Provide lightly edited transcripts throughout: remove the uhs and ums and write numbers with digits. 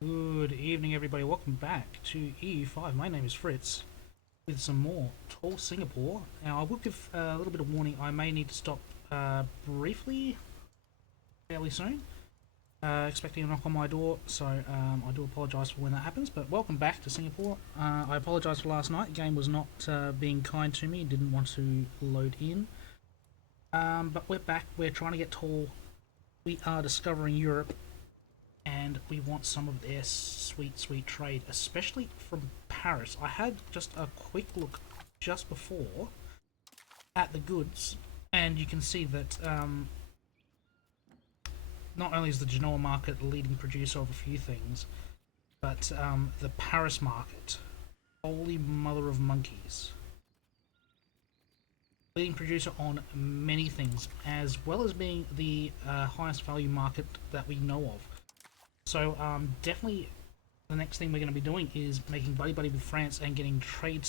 Good evening, everybody. Welcome back to EU5. My name is Fritz with some more Tall Singapore. Now, I will give a little bit of warning. I may need to stop briefly fairly soon. Expecting a knock on my door, so I do apologise for when that happens. But welcome back to Singapore. I apologise for last night. The game was not being kind to me. Didn't want to load in. But we're back. We're trying to get tall. We are discovering Europe. And we want some of their sweet trade, especially from Paris. I had just a quick look just before at the goods, and you can see that not only is the Genoa market the leading producer of a few things, but the Paris market, holy mother of monkeys, leading producer on many things, as well as being the highest value market that we know of. So definitely the next thing we're going to be doing is making buddy-buddy with France and getting trade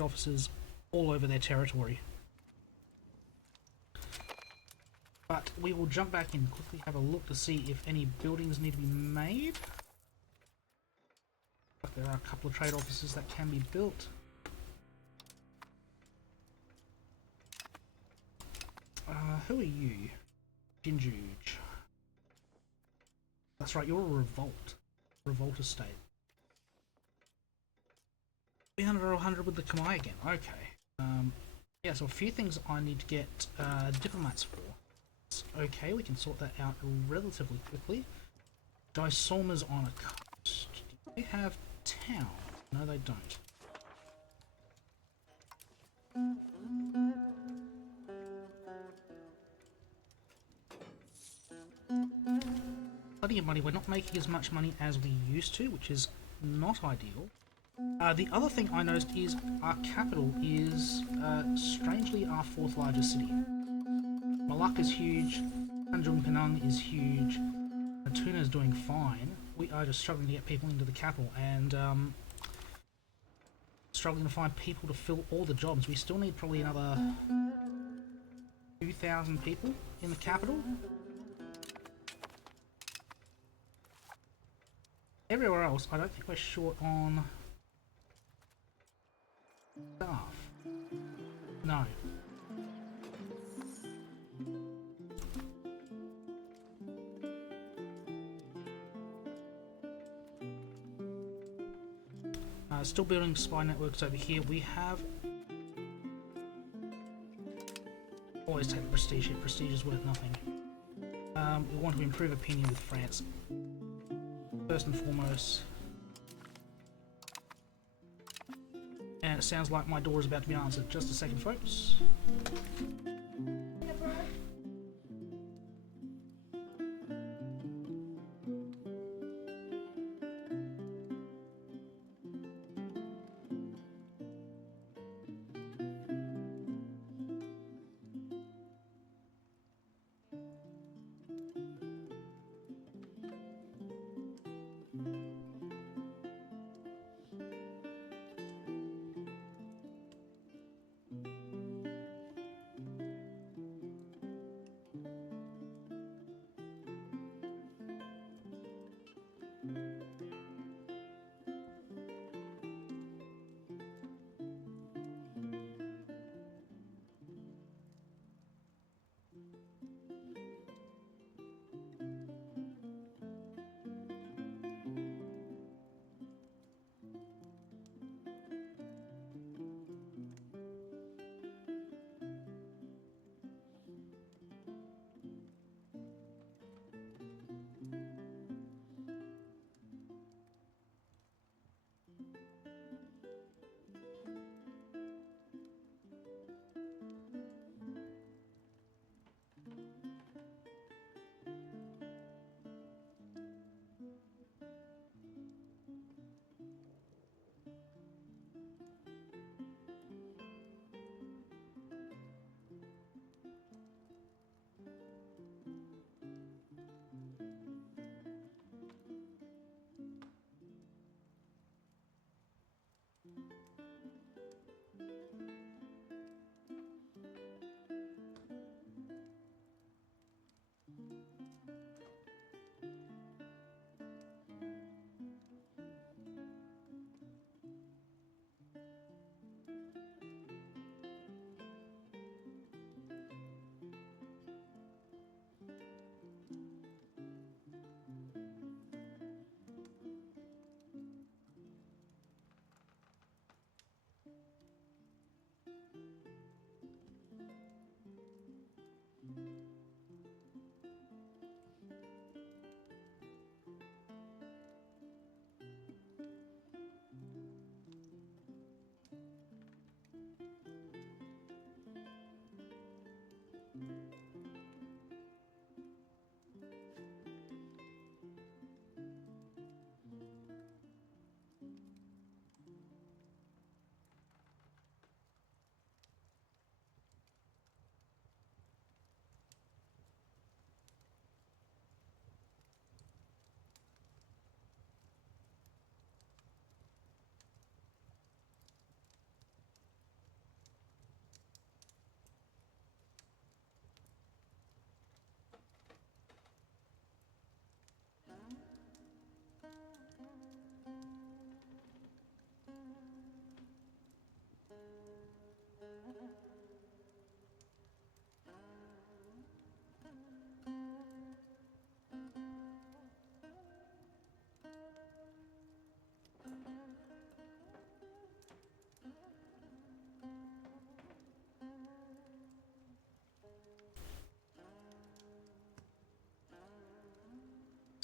offices all over their territory. But we will jump back in, quickly have a look to see if any buildings need to be made. But there are a couple of trade offices that can be built. Who are you? Jinjuj. That's right, you're a revolt estate. 300 or 100 with the Khmer again. Okay. Yeah, so a few things I need to get diplomats for. Okay, we can sort that out relatively quickly. Disolmers on a coast. Do they have town? No, they don't. Plenty of money. We're not making as much money as we used to, which is not ideal. The other thing I noticed is our capital is strangely our fourth largest city. Malacca is huge, Tanjung Pinang is huge, Natuna is doing fine. We are just struggling to get people into the capital and struggling to find people to fill all the jobs. We still need probably another 2,000 people in the capital. Everywhere else, I don't think we're short on staff. No. Still building spy networks over here. We have always take prestige here. Prestige is worth nothing. We want to improve opinion with France. First and foremost. And it sounds like my door is about to be answered. Just a second, folks.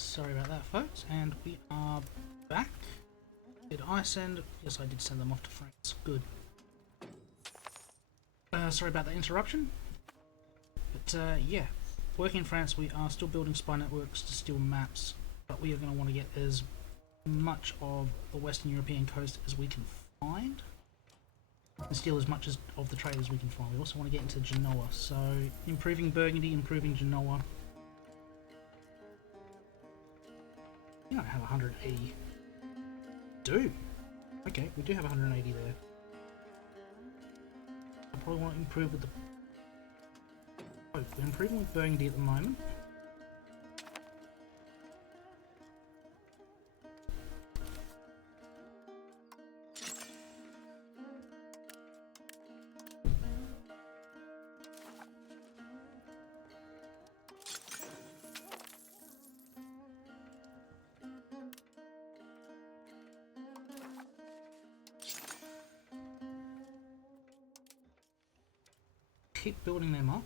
sorry about that, folks. And we are back. Did I send? Yes, I did send them off to France. Good. Sorry about the interruption. But yeah, working in France, we are still building spy networks to steal maps, but we are going to want to get as much of the Western European coast as we can find, and steal as much of the trade as we can find. We also want to get into Genoa, so improving Burgundy, improving Genoa. You don't have 180. Do. Okay, we do have 180 there. I probably want to improve with the... Oh, we're improving with Burgundy at the moment. Keep building them up.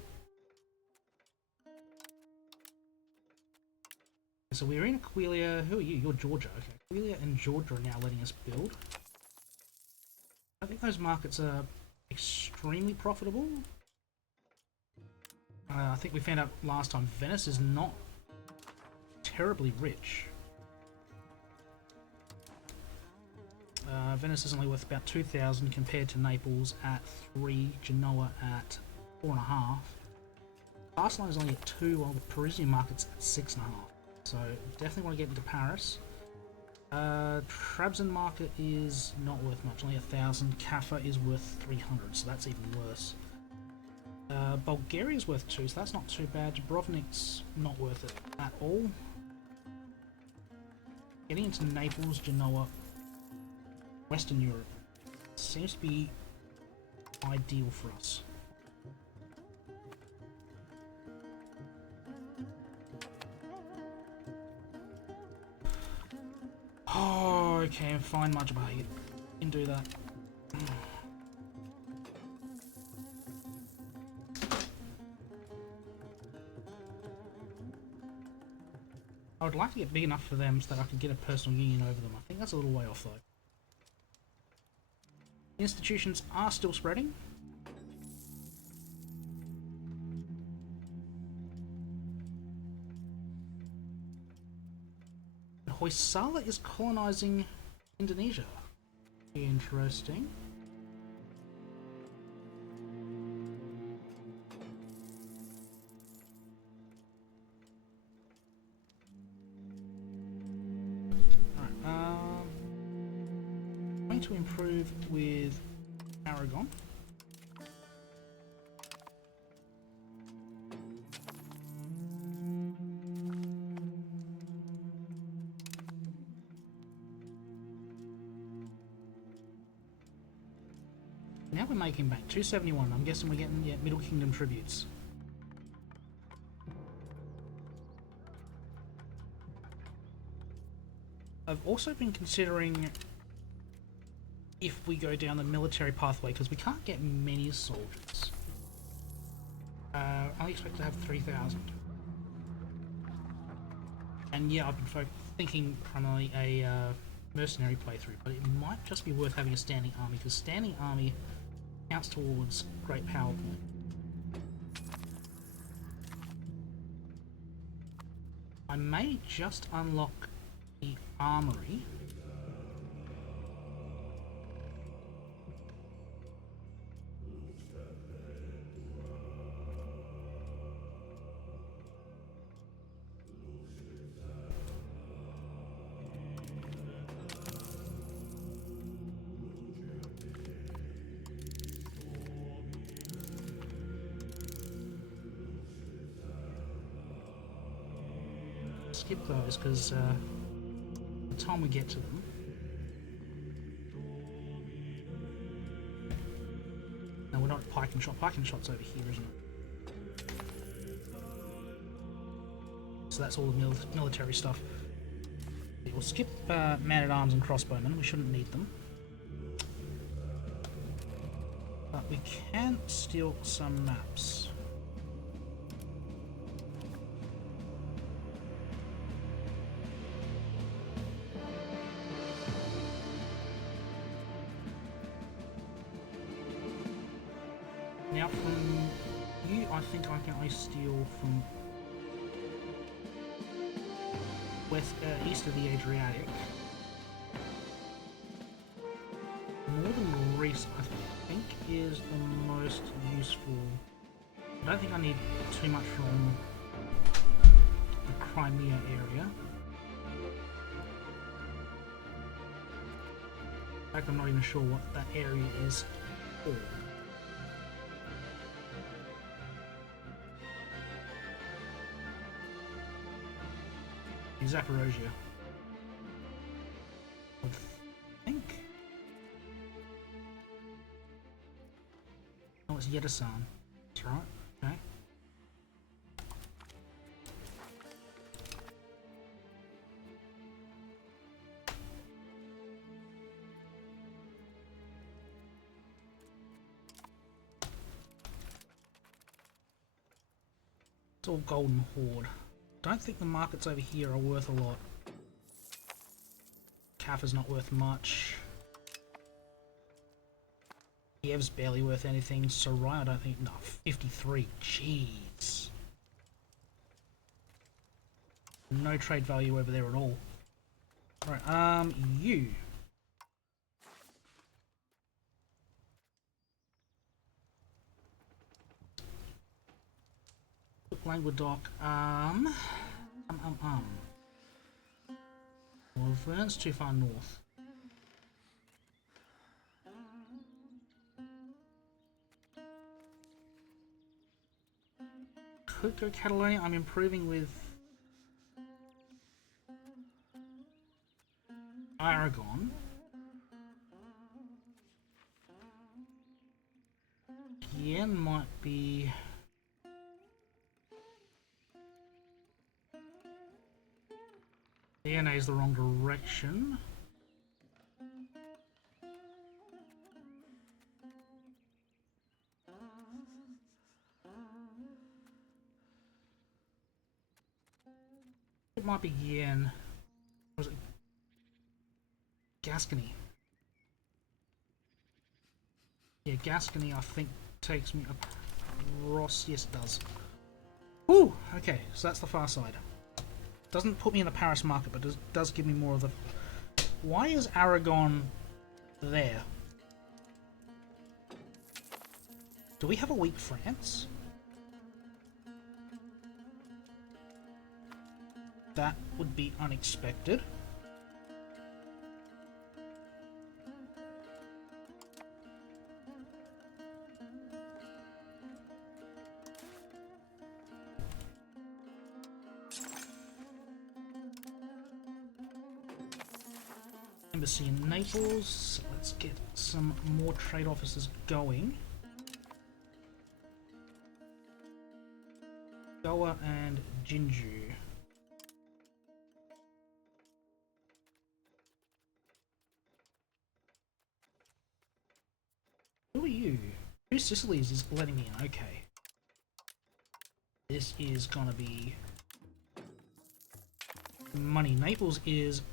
So we're in Aquilia. Who are you? You're Georgia. Okay. Aquilia and Georgia are now letting us build. I think those markets are extremely profitable. I think we found out last time Venice is not terribly rich. Venice is only worth about 2,000 compared to Naples at 3, Genoa at 4.5. Barcelona is only at 2, while the Parisian market's at 6.5. So definitely want to get into Paris. Trabzon market is not worth much, only 1,000. Kaffa is worth 300, so that's even worse. Bulgaria is worth 2, so that's not too bad. Dubrovnik's not worth it at all. Getting into Naples, Genoa, Western Europe seems to be ideal for us. Oh, okay, fine, much about it. Can do that. I would like to get big enough for them so that I could get a personal union over them. I think that's a little way off though. Institutions are still spreading. Hoysala is colonizing Indonesia. Interesting. Alright, going to improve with Aragon. Now we're making back 271. I'm guessing we're getting Middle Kingdom tributes. I've also been considering if we go down the military pathway, because we can't get many soldiers. I only expect to have 3,000. And yeah, I've been thinking primarily a mercenary playthrough, but it might just be worth having a standing army, because standing army counts towards great power point. I may just unlock the armory. Skip those because by the time we get to them, no, we're not pike and shot. Pike and shot's over here, isn't it? So that's all the military stuff. We'll skip man-at-arms and crossbowmen. We shouldn't need them, but we can steal some maps. Now from you, I think I can only steal from east of the Adriatic. Northern Greece, I think, is the most useful. I don't think I need too much from the Crimea area. In fact, I'm not even sure what that area is for. Zaporozhye. I think. Oh, it's Yeresan. That's right. Okay. It's all Golden Horde. Don't think the markets over here are worth a lot. Kafa's not worth much. Kiev's barely worth anything. Sarai, I don't think. No, 53. Jeez. No trade value over there at all. Right, you. Languedoc, Well, Vernon's too far north. Could go Catalonia. I'm improving with Aragon. Yen might be. DNA is the wrong direction. It might be Yen. Or was it Gascony? Yeah, Gascony I think takes me across. Yes, it does. Ooh, okay, so that's the far side. Doesn't put me in the Paris market, but does give me more of the... Why is Aragon there? Do we have a weak France? That would be unexpected. Embassy in Naples. Let's get some more trade offices going. Goa and Jinju. Who are you? Two Sicilies is letting me in. Okay. This is gonna be money. Naples is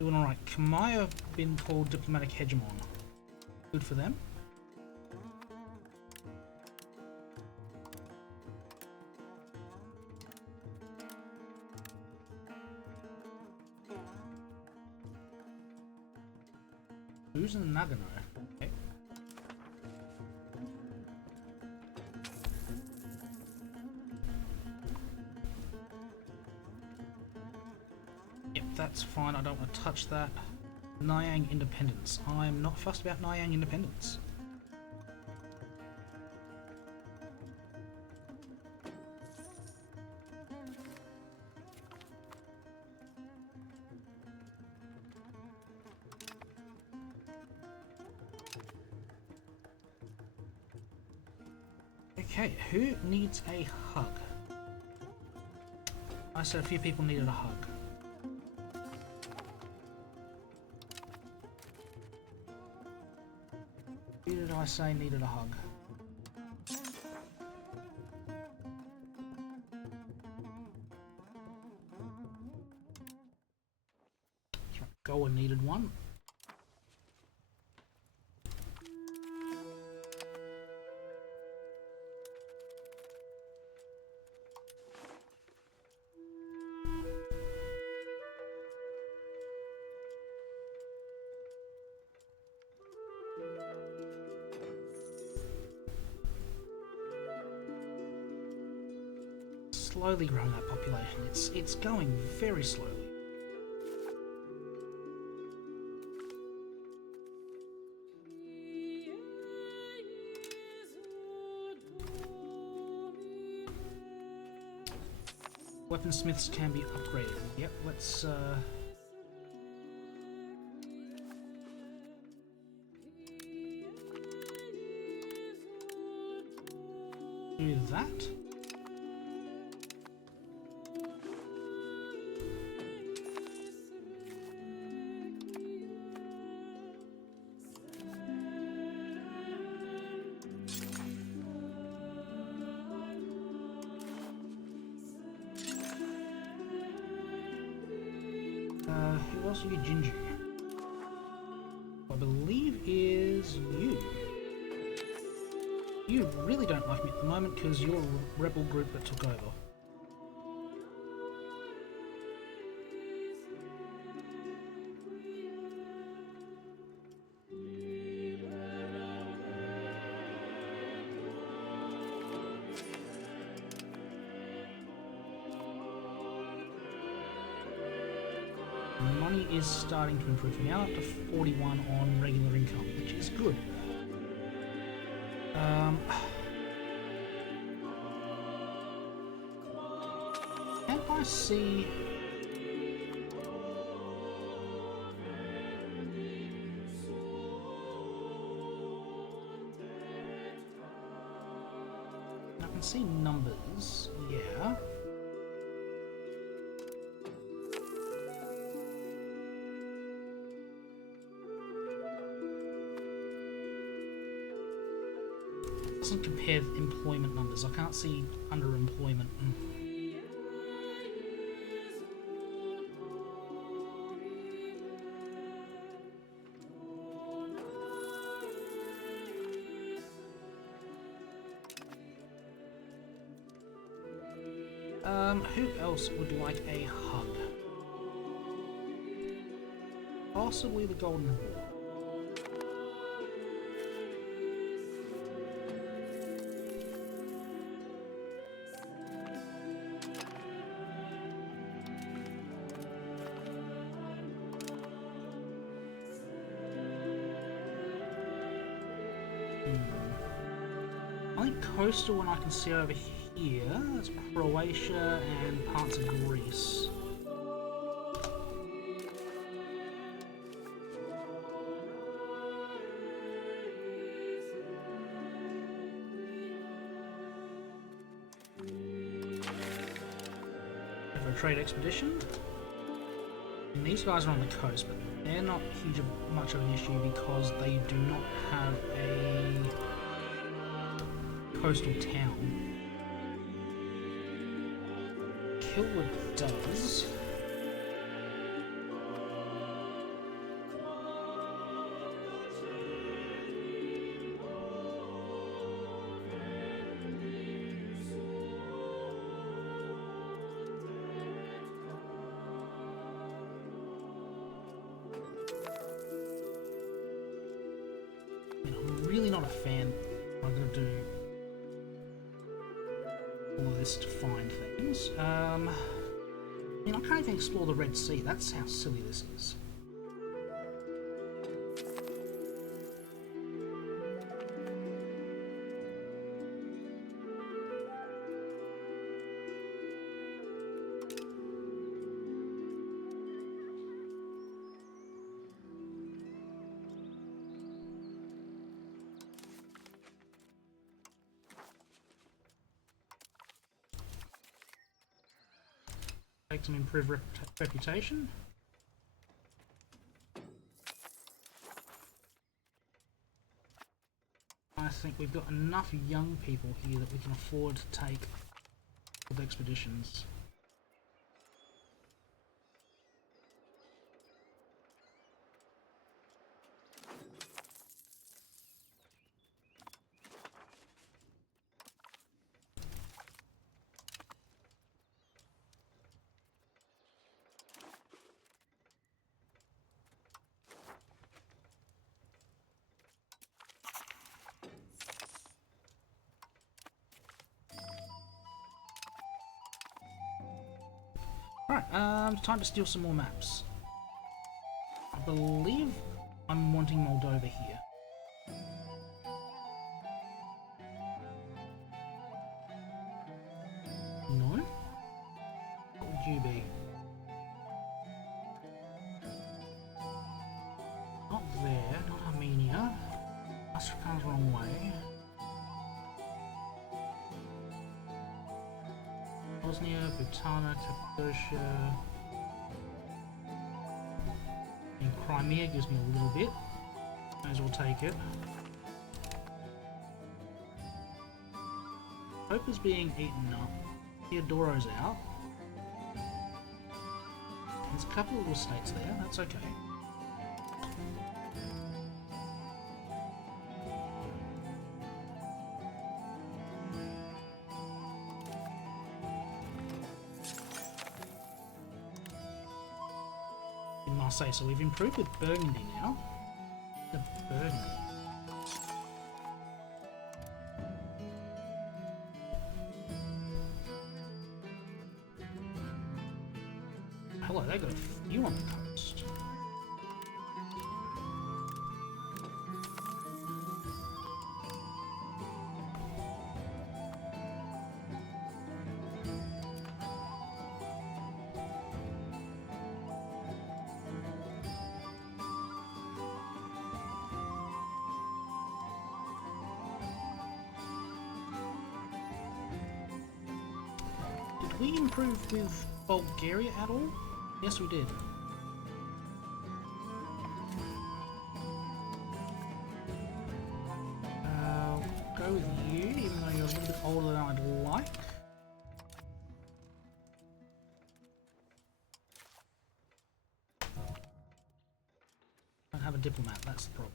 doing alright. Khmer have been called diplomatic hegemon. Good for them. Who's in Nagano? Okay. Yep, that's fine. I don't want to touch that. Nyang independence. I'm not fussed about Nyang independence. Okay, who needs a hug? I said a few people needed a hug. Who did I say needed a hug? Goa needed one. Slowly growing that population. It's going very slowly. Weaponsmiths can be upgraded. Yep, let's do that. Who else are you, Ginger? I believe is you. You really don't like me at the moment because you're a rebel group that took over. Money is starting to improve. We're now up to 41 on regular income, which is good. Can I see... I can see numbers, yeah. Doesn't compare employment numbers. I can't see underemployment. Who else would like a hub? Possibly the Golden Horde. I think coastal one I can see over here. That's Croatia and parts of Greece. For a trade expedition. And these guys are on the coast, but they're not much of an issue because they do not have a coastal town. Kilwood does. I'm really not a fan. I'm going to do all of this to find things. I mean, I can't even explore the Red Sea. That's how silly this is. Take some improved reputation. I think we've got enough young people here that we can afford to take with expeditions. time to steal some more maps. I believe I'm wanting Moldova here. No? What would you be? Not there, not Armenia. Astrakan's the wrong way. Bosnia, Bhutan, Cappadocia. And Crimea gives me a little bit. May as well take it. Hope is being eaten up. Theodoro's out. There's a couple of little states there, that's okay. In Marseille, so we've improved with Burgundy now. The Burgundy. Hello, they got a few on the coast. Did we improve with Bulgaria at all? Yes, we did. Go with you, even though you're a little bit older than I'd like. Don't have a diplomat, that's the problem.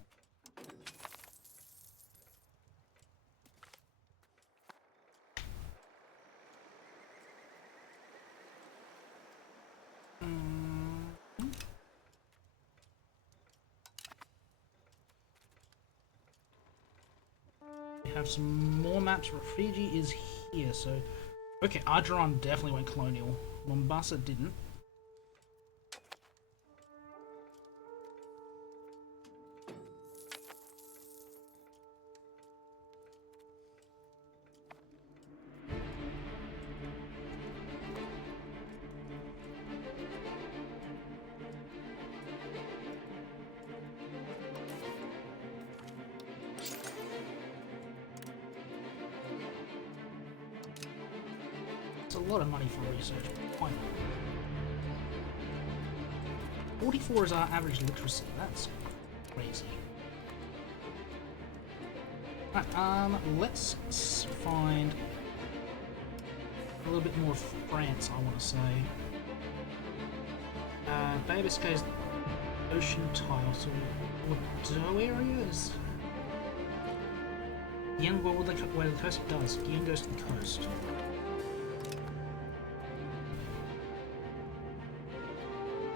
Have some more maps. Refugee is here, so okay. Argeron definitely went colonial. Mombasa didn't. It's a lot of money for research. Why not? 44 is our average literacy. That's crazy. Right, let's find a little bit more of France, I want to say. Bay Biscay's ocean tile, so Bordeaux area is... Yen, where the coast does. Yen goes to the coast.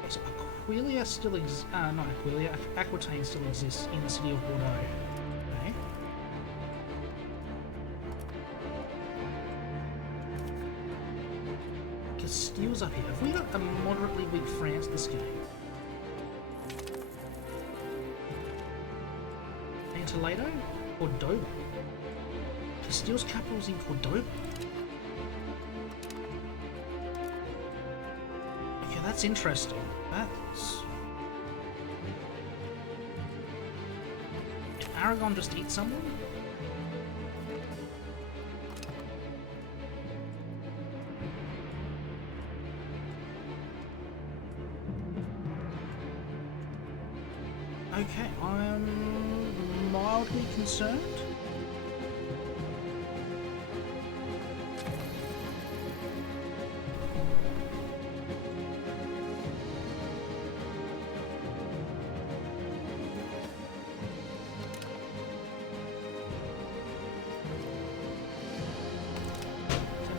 So Aquileia still exists, not Aquileia, Aquitaine still exists in the city of Bordeaux. Okay. Castile's up here. Have we got a moderately weak France this game? And Toledo? Cordoba? Castile's capital's in Cordoba? Okay, that's interesting. That's... Did Aragon just eat someone? Okay, I'm mildly concerned.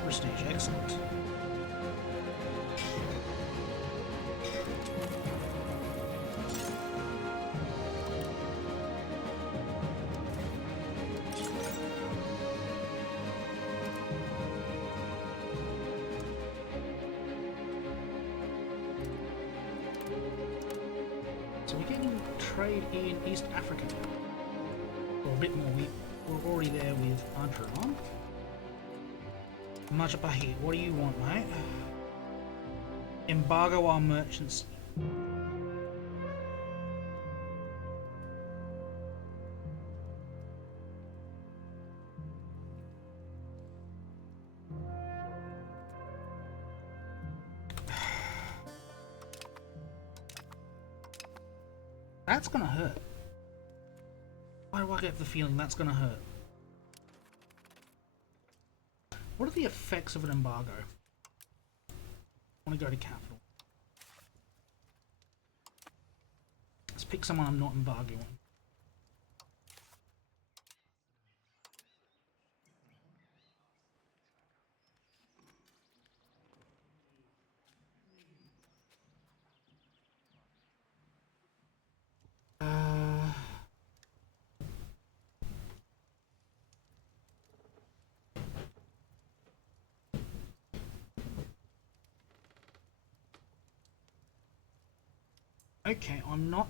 Prestige, excellent. trade in East Africa. Or a bit more. We're already there with Adran. Majapahi, what do you want, mate? Embargo our merchants. That's gonna hurt. Why do I get the feeling that's gonna hurt? What are the effects of an embargo? I want to go to capital. Let's pick someone I'm not embargoing. Okay, I'm not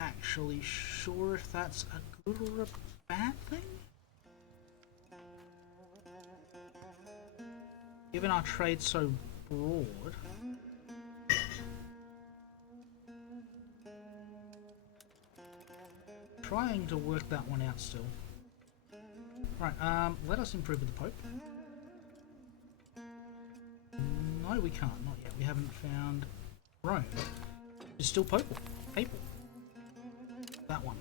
actually sure if that's a good or a bad thing. Given our trade so broad. Trying to work that one out still. Right, let us improve with the Pope. No, we can't, not yet. We haven't found Rome. It's still papal. Papal. That one.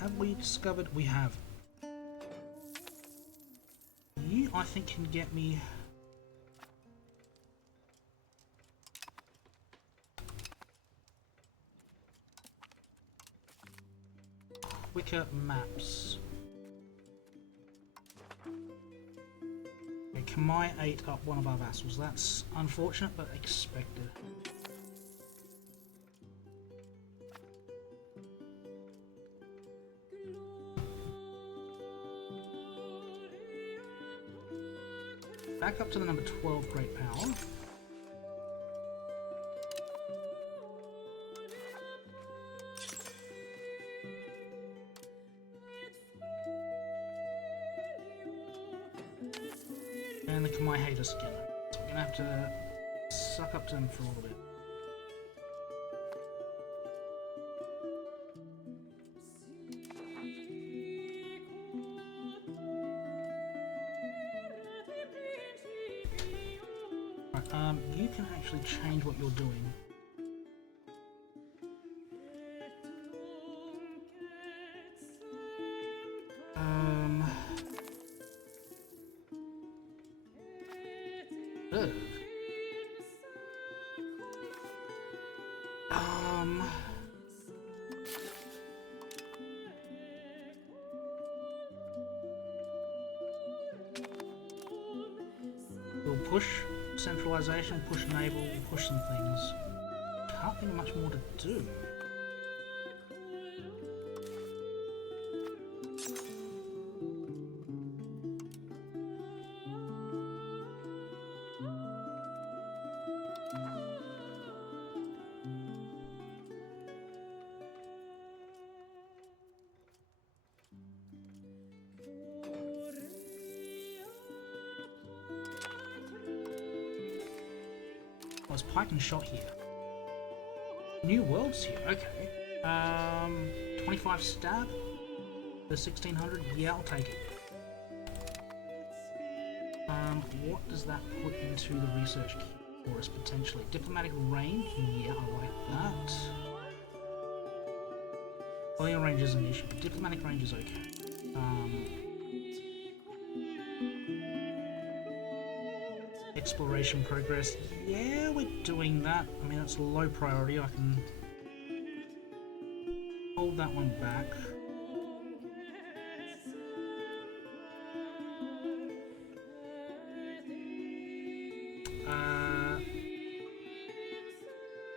Have we discovered? We have. You, I think, can get me. Quicker maps. Okay, can I 8 up one of our vassals? That's unfortunate, but expected. Back up to the number 12 great power. And the Khmer hate us again. So we're gonna have to suck up to them for a little bit. Right, you can actually change what you're doing. Ugh. We'll push centralization, push naval, we'll push some things. Can't think of much more to do. Was pike and shot here. New worlds here, okay. 25 stab? The 1600? Yeah, I'll take it. What does that put into the research queue for us potentially? Diplomatic range? Yeah, I like that. Colonial range is an issue, but diplomatic range is okay. Exploration progress. Yeah, we're doing that. I mean, it's low priority. I can hold that one back.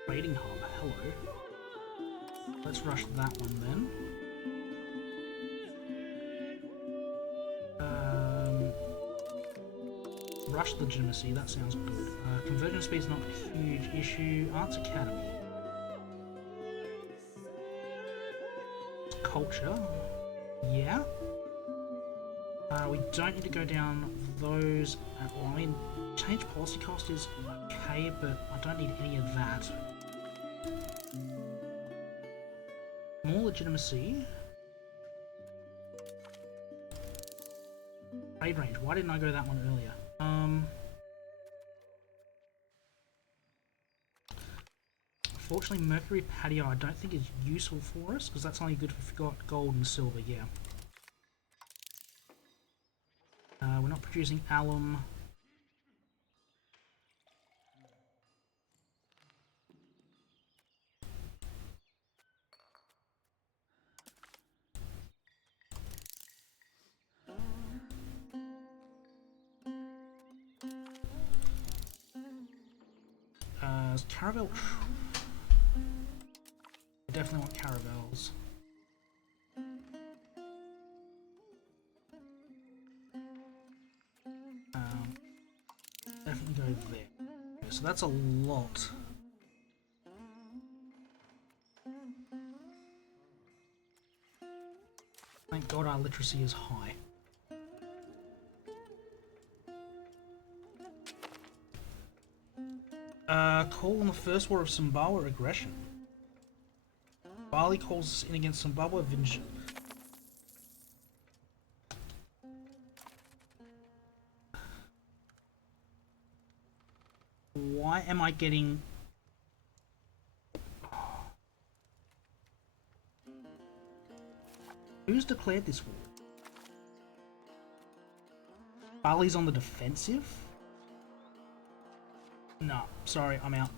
Trading hub. Hello. Let's rush that one then. Rush legitimacy, that sounds good. Conversion speed's not a huge issue. Arts Academy. Culture. Yeah. We don't need to go down those at all. I mean, change policy cost is okay, but I don't need any of that. More legitimacy. Trade range. Why didn't I go that one earlier? Unfortunately, Mercury Patio I don't think is useful for us, because that's only good if we've got gold and silver, yeah. We're not producing alum. Caravel. I definitely want caravels. Definitely go there. Okay, so that's a lot. Thank God our literacy is high. Call on the First War of Zimbabwe aggression. Bali calls us in against Zimbabwe. Why am I getting... Who's declared this war? Bali's on the defensive? No, sorry, I'm out.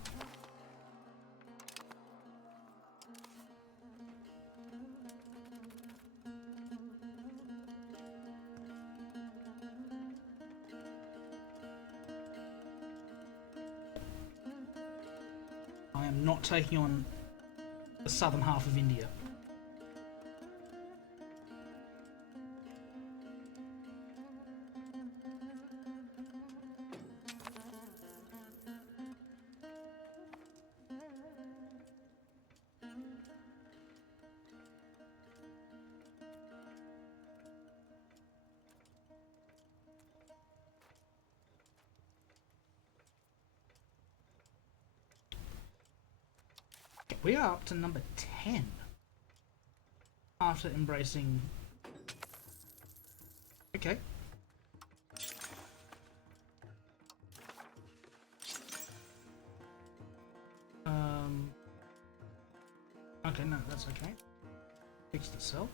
I am not taking on the southern half of India. We are up to number 10 after embracing. Okay. Okay, no, that's okay. Fixed itself.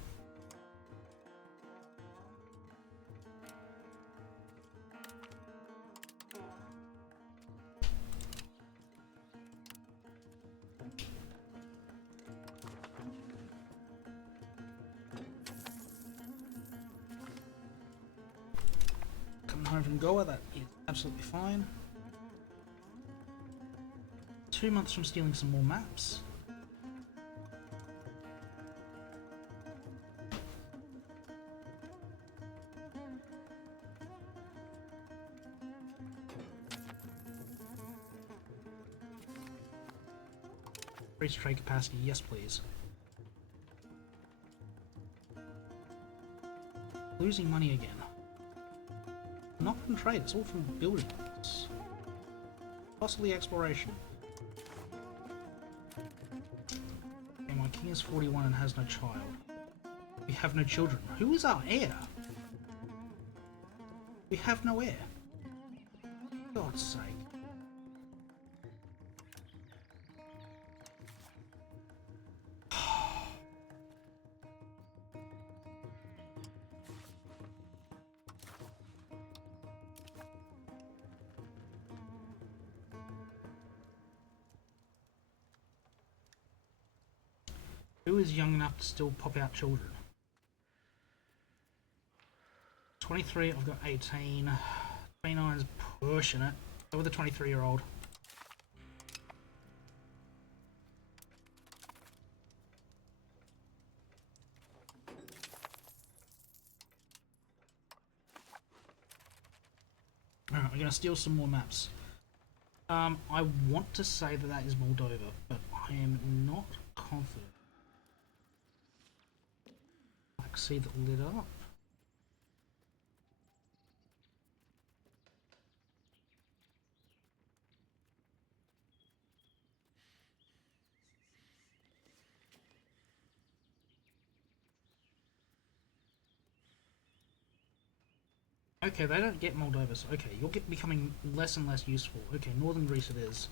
Home from Goa, that is absolutely fine. 2 months from stealing some more maps. Increase trade capacity, yes please. Losing money again. Not from trade, it's all from buildings. Possibly exploration. Okay, my king is 41 and has no child. We have no children. Who is our heir? We have no heir. For God's sake. Who is young enough to still pop out children? 23, I've got 18. 29's pushing it. Go with the 23-year-old. We're going to steal some more maps. I want to say that that is Moldova, but I am not confident. I can see that lit up. Okay, they don't get Moldova, so okay, you're becoming less and less useful. Okay, Northern Greece it is.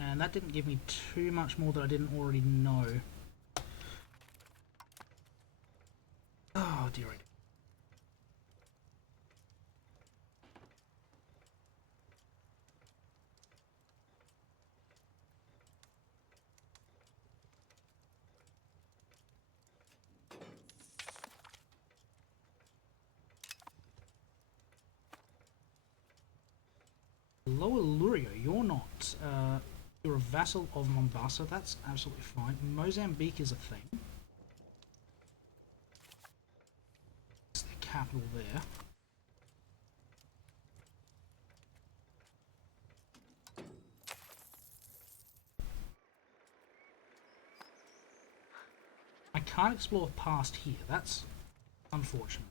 And that didn't give me too much more that I didn't already know. Oh, dear. Lower Lurio, you're not. You're a vassal of Mombasa, that's absolutely fine. Mozambique is a thing. It's the capital there. I can't explore past here, that's unfortunate.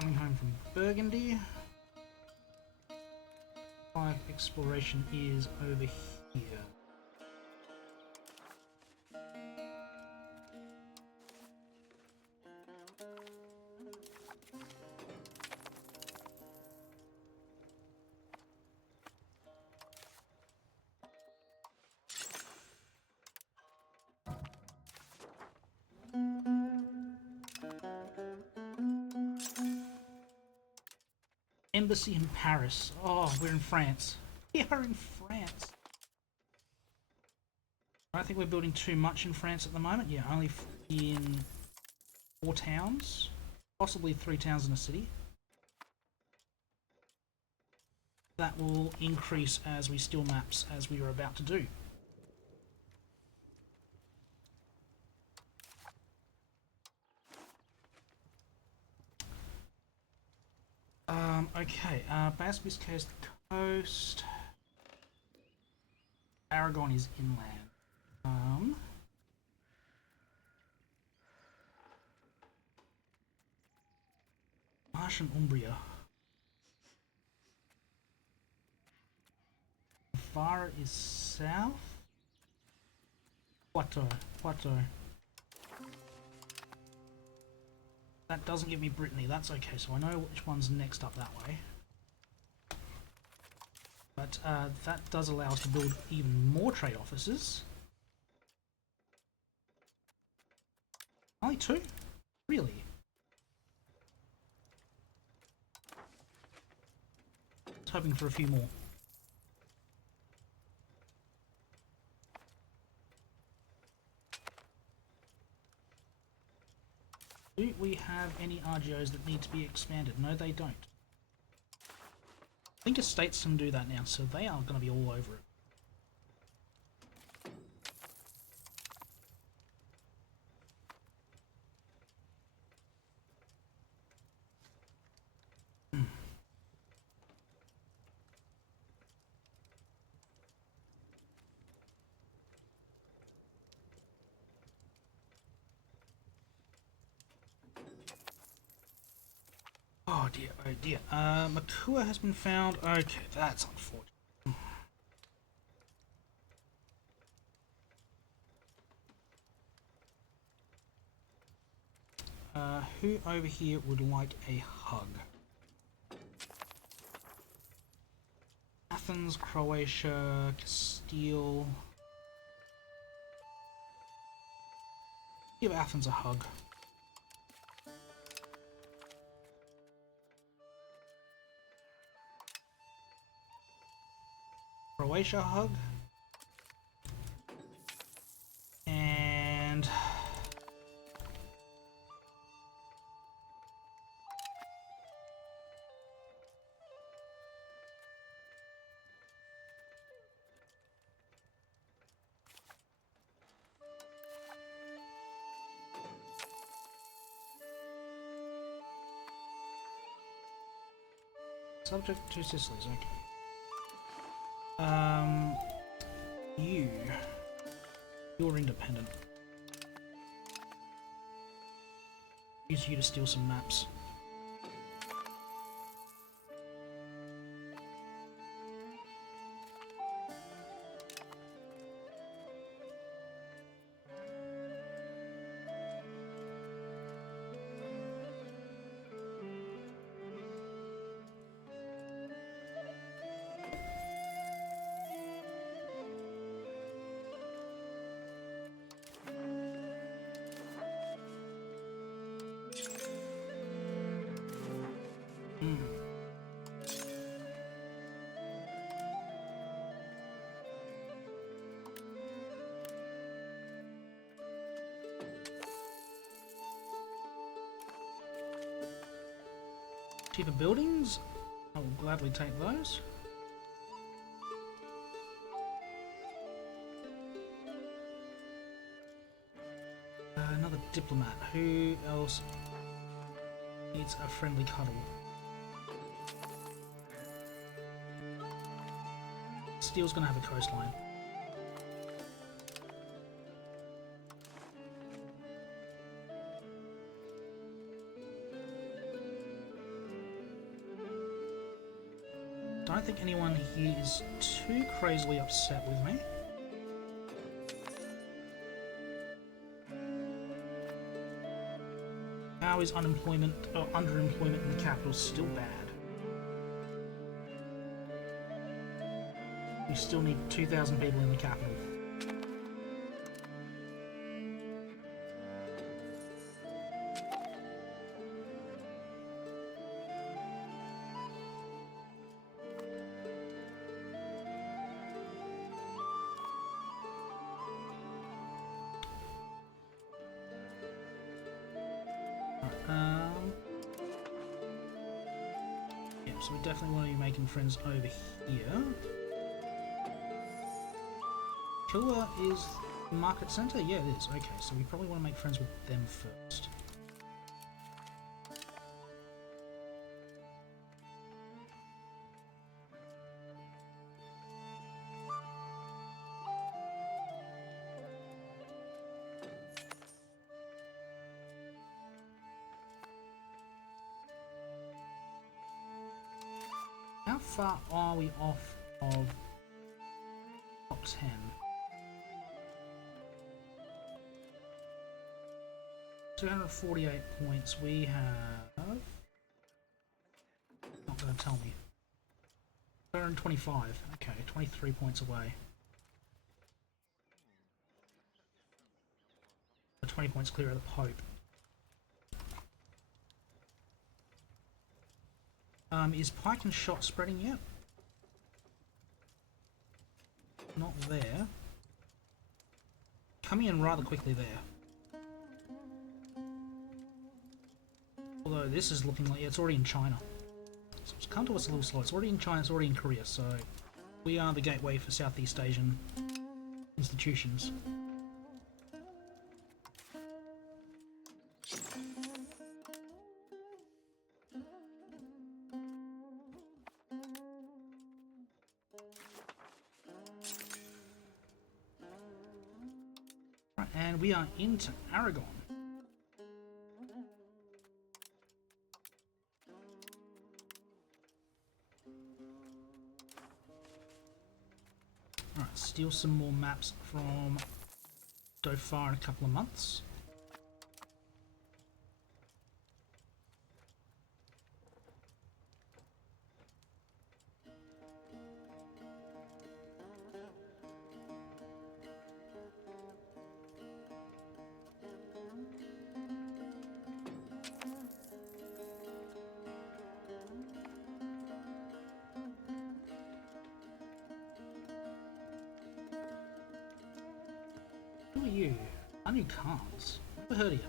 Coming home from Burgundy. 5 exploration is over here. Embassy in Paris. Oh, we're in France. We are in France. I don't think we're building too much in France at the moment. Yeah, only in 4 towns. Possibly 3 towns and a city. That will increase as we steal maps, as we are about to do. Okay, Basque Coast coast. Aragon is inland. Marsh and Umbria. Vara is south. Poitou. That doesn't give me Brittany, that's okay, so I know which one's next up that way. But that does allow us to build even more trade offices. Only 2? Really? I was hoping for a few more. Do we have any RGOs that need to be expanded? No, they don't. I think estates can do that now, so they are going to be all over it. Oh dear, oh dear. Makua has been found. Okay, that's unfortunate. Who over here would like a hug? Athens, Croatia, Castile. Give Athens a hug. Croatia hug. And Subject to Sicily's, okay. You're independent. Use you to steal some maps. Cheaper buildings, I will gladly take those. Another diplomat. Who else needs a friendly cuddle? Steel's gonna have a coastline. I don't think anyone here is too crazily upset with me. How is unemployment or underemployment in the capital still bad? We still need 2,000 people in the capital. Yeah, so we definitely want to be making friends over here. Killa is the market center? Yeah, it is. Okay, so we probably want to make friends with them first. How far are we off of top 10? $248 points. We have... Not going to tell me. 225. Okay, 23 points away. 20 points clear of the Pope. Is pike and shot spreading yet? Not there. Coming in rather quickly there. Although this is looking like, yeah, it's already in China. So it's come to us a little slow. It's already in China, it's already in Korea, so we are the gateway for Southeast Asian institutions. Right, and we are into Aragon. Alright, steal some more maps from Dauphin in a couple of months. Who are you? I knew Khans. Never heard of you.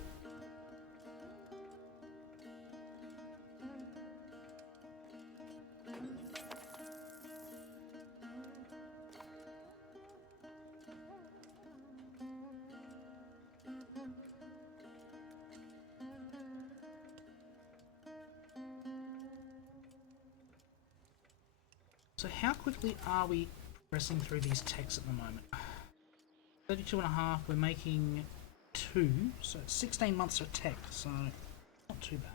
So how quickly are we progressing through these techs at the moment? 32 and a half, we're making 2, so it's 16 months of tech, so not too bad.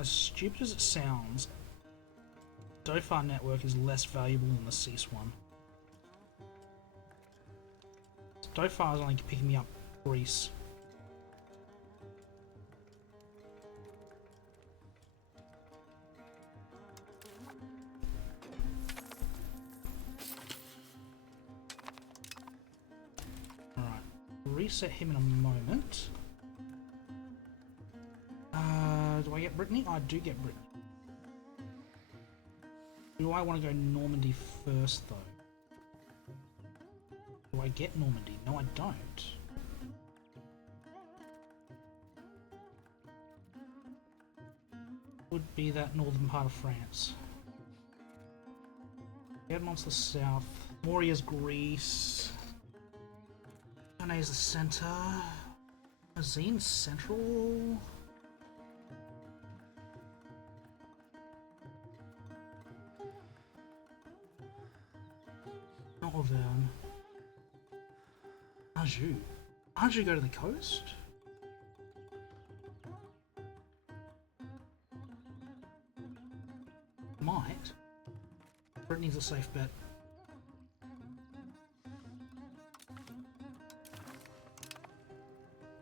As stupid as it sounds, Dofar network is less valuable than the CIS one. Dofar is only picking me up Greece. Alright, reset him in a moment. Do I get Brittany? I do get Brittany. Do I want to go Normandy first, though? Do I get Normandy? No, I don't. Would be that northern part of France. Piedmont's the south. Moria's Greece. Cannes the centre. Azine central. Not Auvergne. Anjou. Anjou go to the coast? Might. Brittany's a safe bet.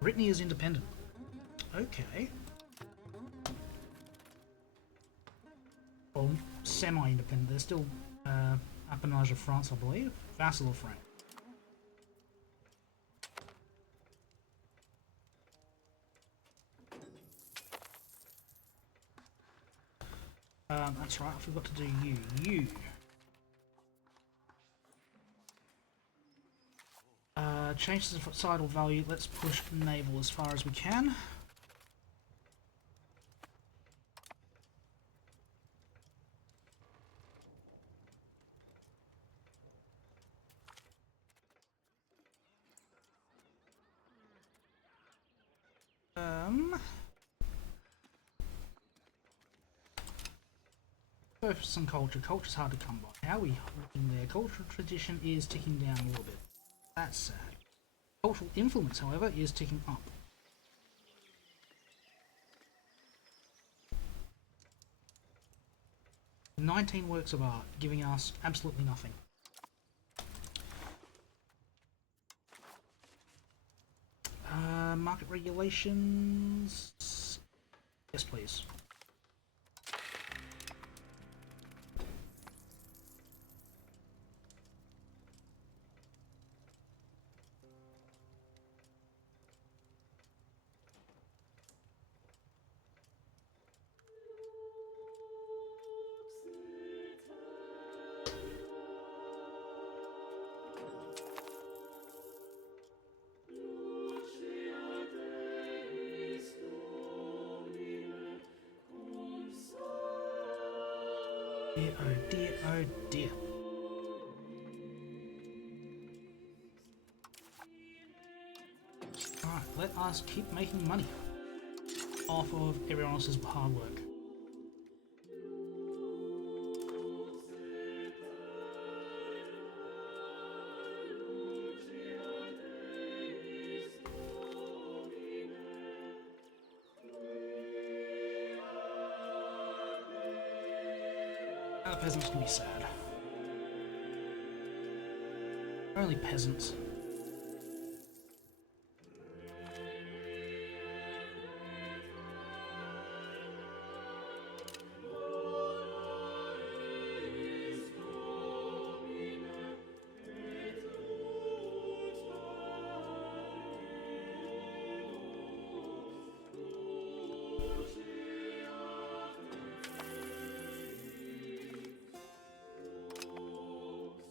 Brittany is independent. Okay. Well, semi-independent. They're still appanage of France, I believe. Vassal of France. That's right, I forgot to do you. You. Change the societal value. Let's push naval as far as we can. Focus on culture. Culture's hard to come by. How are we looking there? Cultural tradition is ticking down a little bit. That's sad. Cultural influence, however, is ticking up. "19 works of art, giving us absolutely nothing. Market regulations. Yes, please. Dear, oh dear, oh dear. Alright, let us keep making money off of everyone else's hard work. Now the peasants can be sad. Only peasants.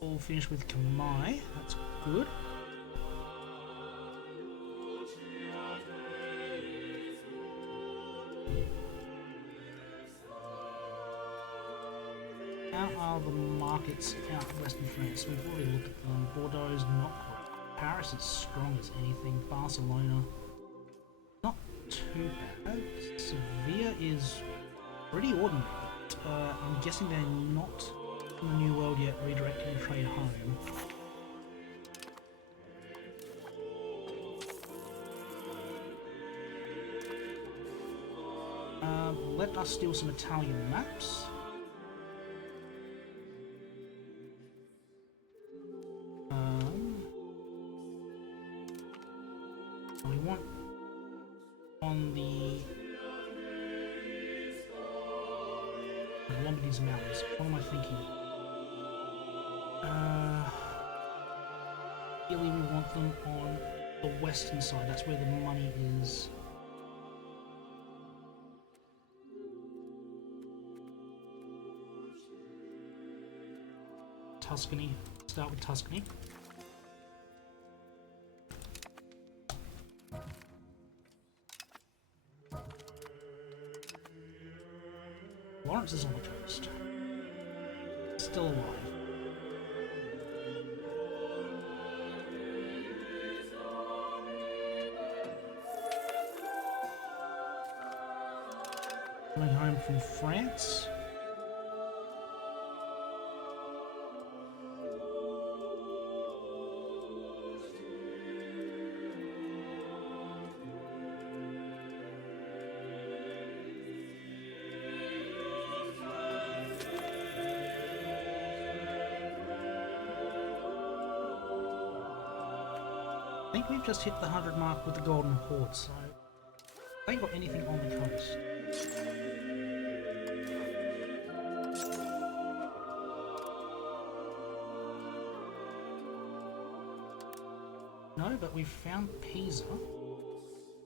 All finished with Kamai, that's good. Now are the markets out in Western France? We've already looked at them. Bordeaux's not great. Paris is strong as anything. Barcelona, not too bad. Sevilla is pretty ordinary. But, I'm guessing they're not in the New World yet, redirecting trade home. Let us steal some Italian maps. We want on the Lombardy's mountains. What am I thinking? Really, we want them on the western side. That's where the money is. Tuscany. Start with Tuscany. Lawrence is on the coast. Still alive. Coming home from France. I think we've just hit the 100 mark with the Golden Horde, so they ain't got anything on the coast. No, but we've found Pisa.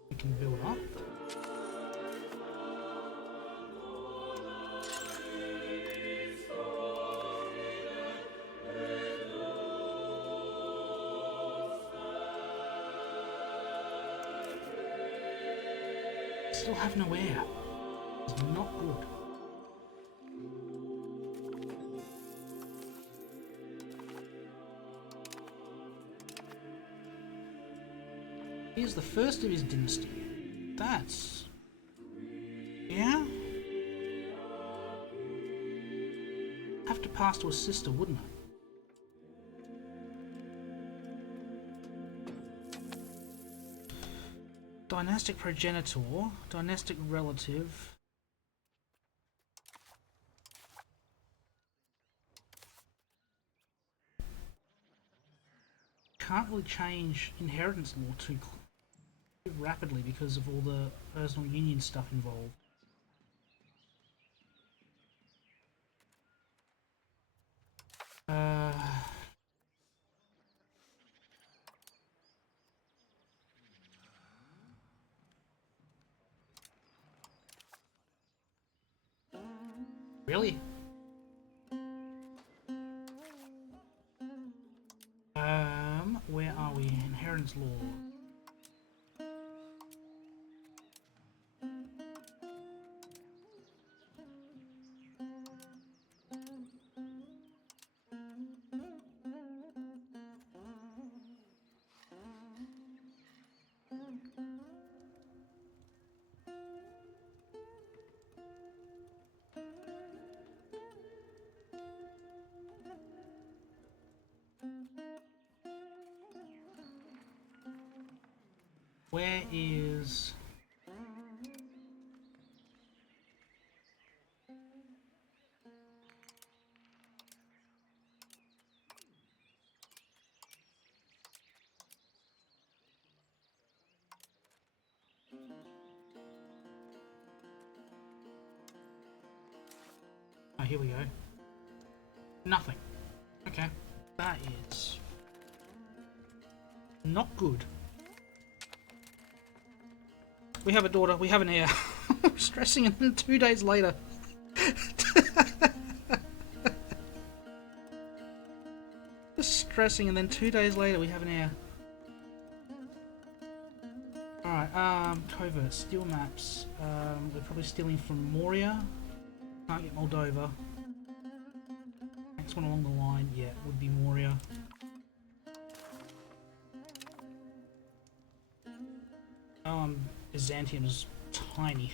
We can build up. Still have no air. It's not good. Here's the first of his dynasty. That's... yeah? Have to pass to a sister, wouldn't it? Dynastic progenitor, dynastic relative. Can't really change inheritance law too rapidly because of all the personal union stuff involved. Really? Where are we? Inheritance law. Where is... oh, here we go. Nothing. Okay. That is... not good. We have a daughter, we have an heir. Stressing, and then 2 days later. Just stressing, and then 2 days later we have an heir. Alright, covert, steal maps. We're probably stealing from Moria. Can't get Moldova. Next one along the line, yeah, would be Moria. Byzantium is tiny.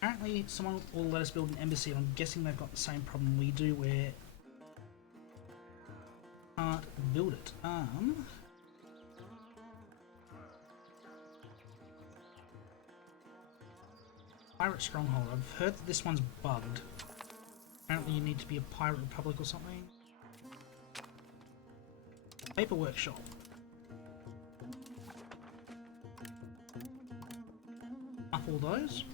Apparently, someone will let us build an embassy, and I'm guessing they've got the same problem we do, where can't build it. Pirate Stronghold. I've heard that this one's bugged. Apparently you need to be a pirate republic or something. Paper workshop. Up all those.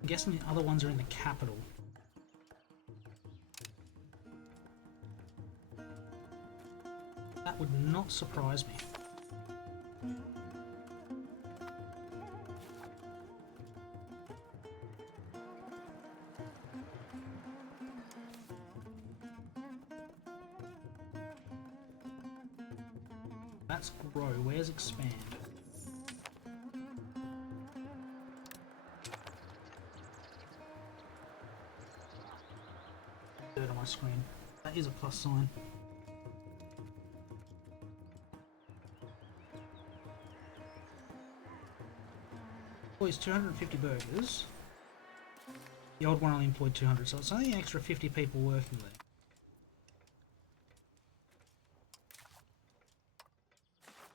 I'm guessing the other ones are in the capital. That would not surprise me. That's grow. Where's expand? Third on my screen. That is a plus sign. Employs 250 burgers. The old one only employed 200, so it's only an extra 50 people working there.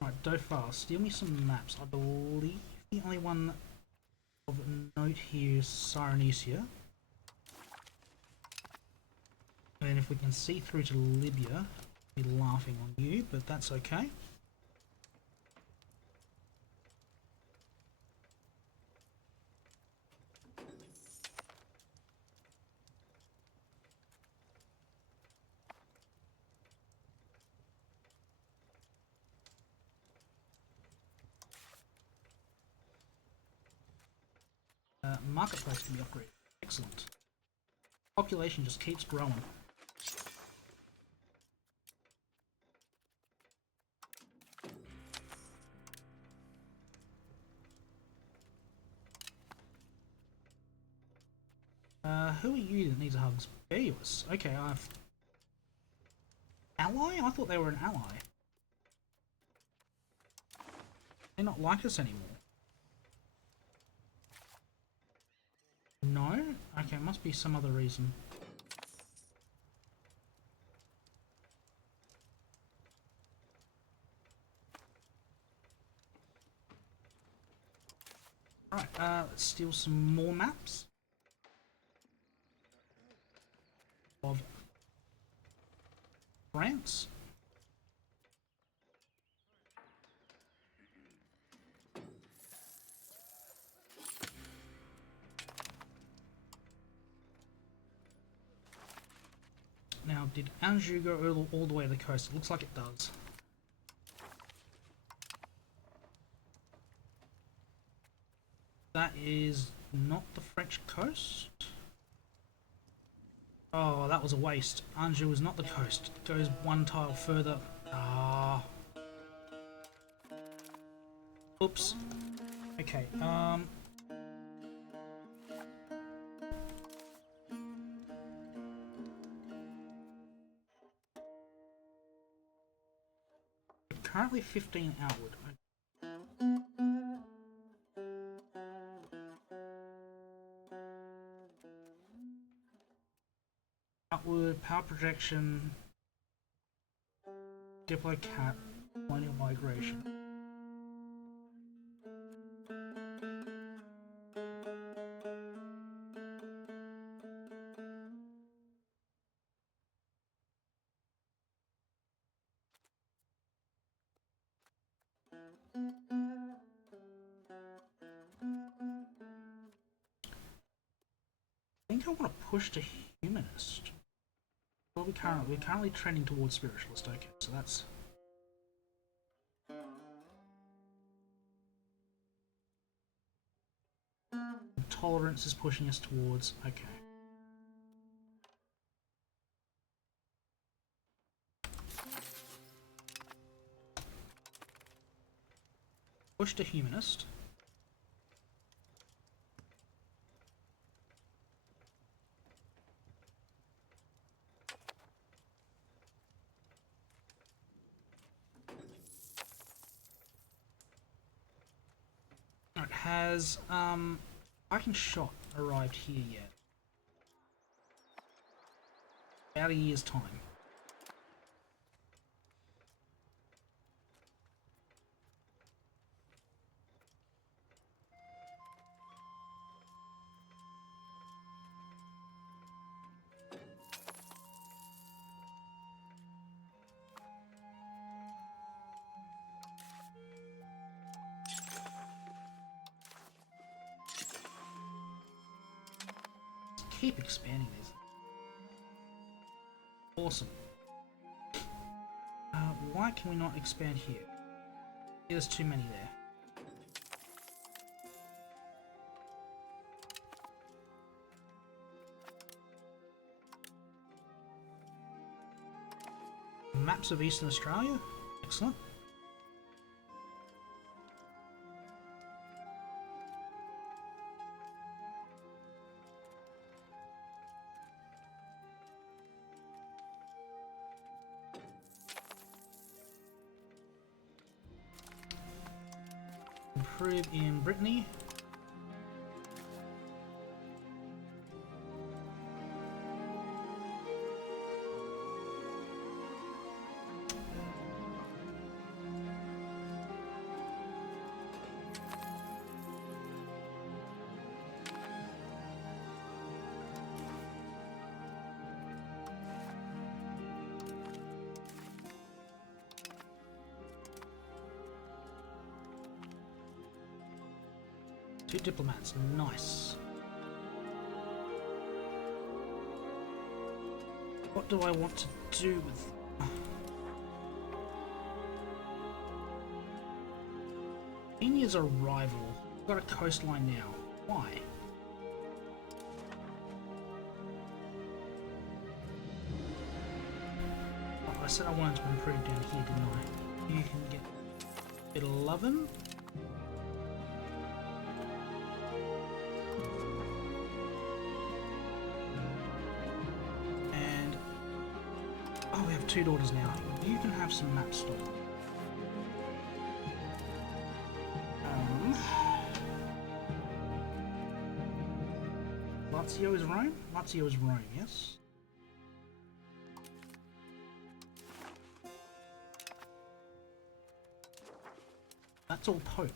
Right, Dofar, steal me some maps. I believe the only one of note here is Cyrenaica. And if we can see through to Libya, I'll be laughing on you, but that's okay. Marketplace can be upgraded. Excellent. Population just keeps growing. Who are you that needs a hug? Beus. Okay, I've... Ally? I thought they were an ally. They're not like us anymore. No? Okay, it must be some other reason. Alright, let's steal some more maps. Of France. Now, did Anjou go all the way to the coast? It looks like it does. That is not the French coast. Oh, that was a waste. Anjou is not the coast. It goes one tile further. Ah. Oops. Okay, currently 15 outward. Outward, power projection, diplo cap, colonial migration. think I want to push to humanist. Well, we're currently trending towards spiritualist. Okay, so that's tolerance is pushing us towards. Okay. Push to humanist. Alright, has Viking shot arrived here yet? About a year's time. Keep expanding these. Awesome. Why can we not expand here? There's too many there. Maps of Eastern Australia? Excellent. Improve in Brittany. Two diplomats, nice. What do I want to do with... India's a rival. We've got a coastline now. Why? Oh, I said I wanted to improve down here, didn't I? You can get bit 11. Oh, we have two daughters now. You can have some map stock. Lazio is Rome? Lazio is Rome, yes? That's all Pope.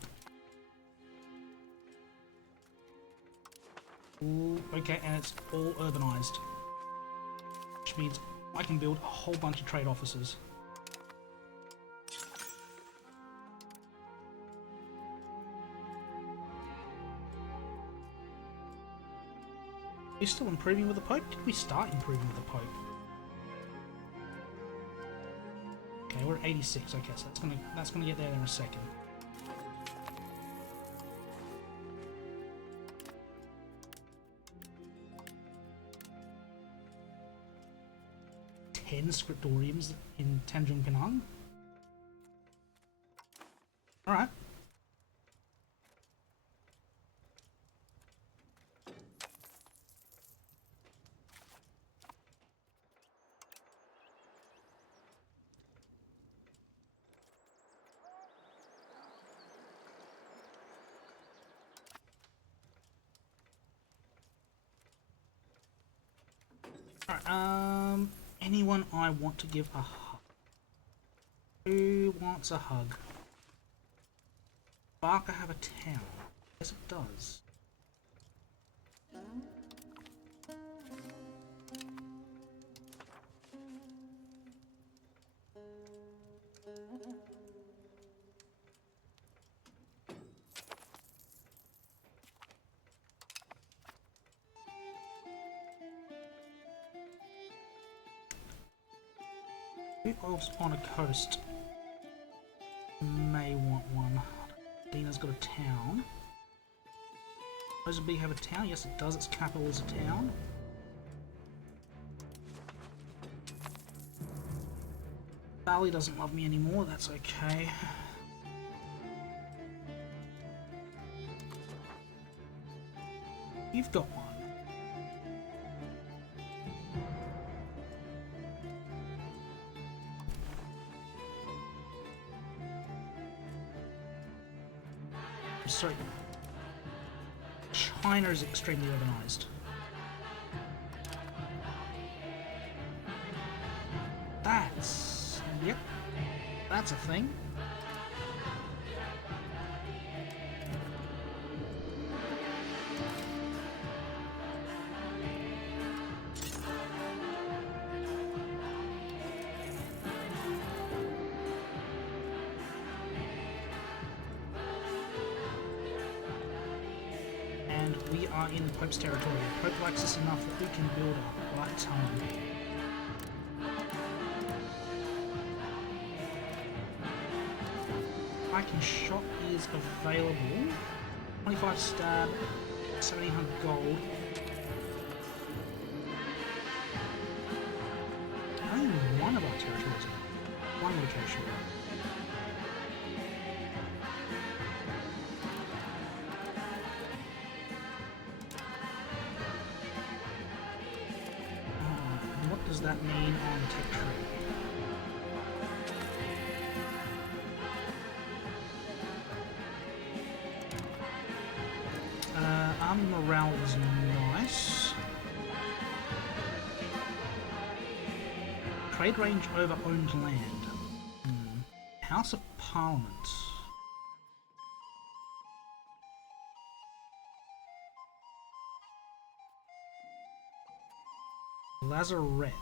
Ooh, okay, and it's all urbanized. Which means I can build a whole bunch of trade offices. We're still improving with the Pope? Did we start improving with the Pope? Okay, we're at 86. Okay, so that's gonna get there in a second. Scriptoriums in Tanjung Pinang. Alright. Alright, anyone I want to give a hug? Who wants a hug? Barker have a town? Yes, it does. Who else on a coast may want one? Dina's got a town. Does B have a town? Yes, it does. Its capital is a town. Bali doesn't love me anymore. That's okay. You've got one. So, China is extremely urbanized. Yep, that's a thing. And we are in the Pope's territory. The Pope likes us enough that we can build a right ton. Viking shop is available. 25 stab, 1700 gold. Only one of our territories. One location. What does that mean on tech tree? Army morale is nice. Trade range over owned land. House of Parliament. Lazarette.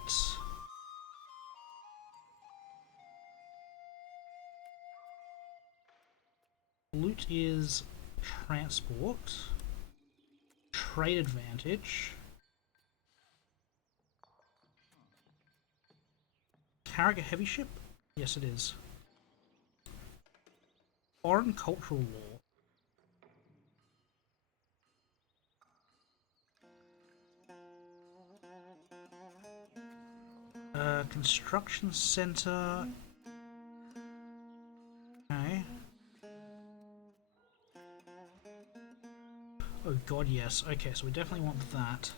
Loot is transport. Trade advantage. Carrier heavy ship? Yes, it is. Foreign cultural law. Construction center. Okay. Oh god, yes. Okay, so we definitely want that.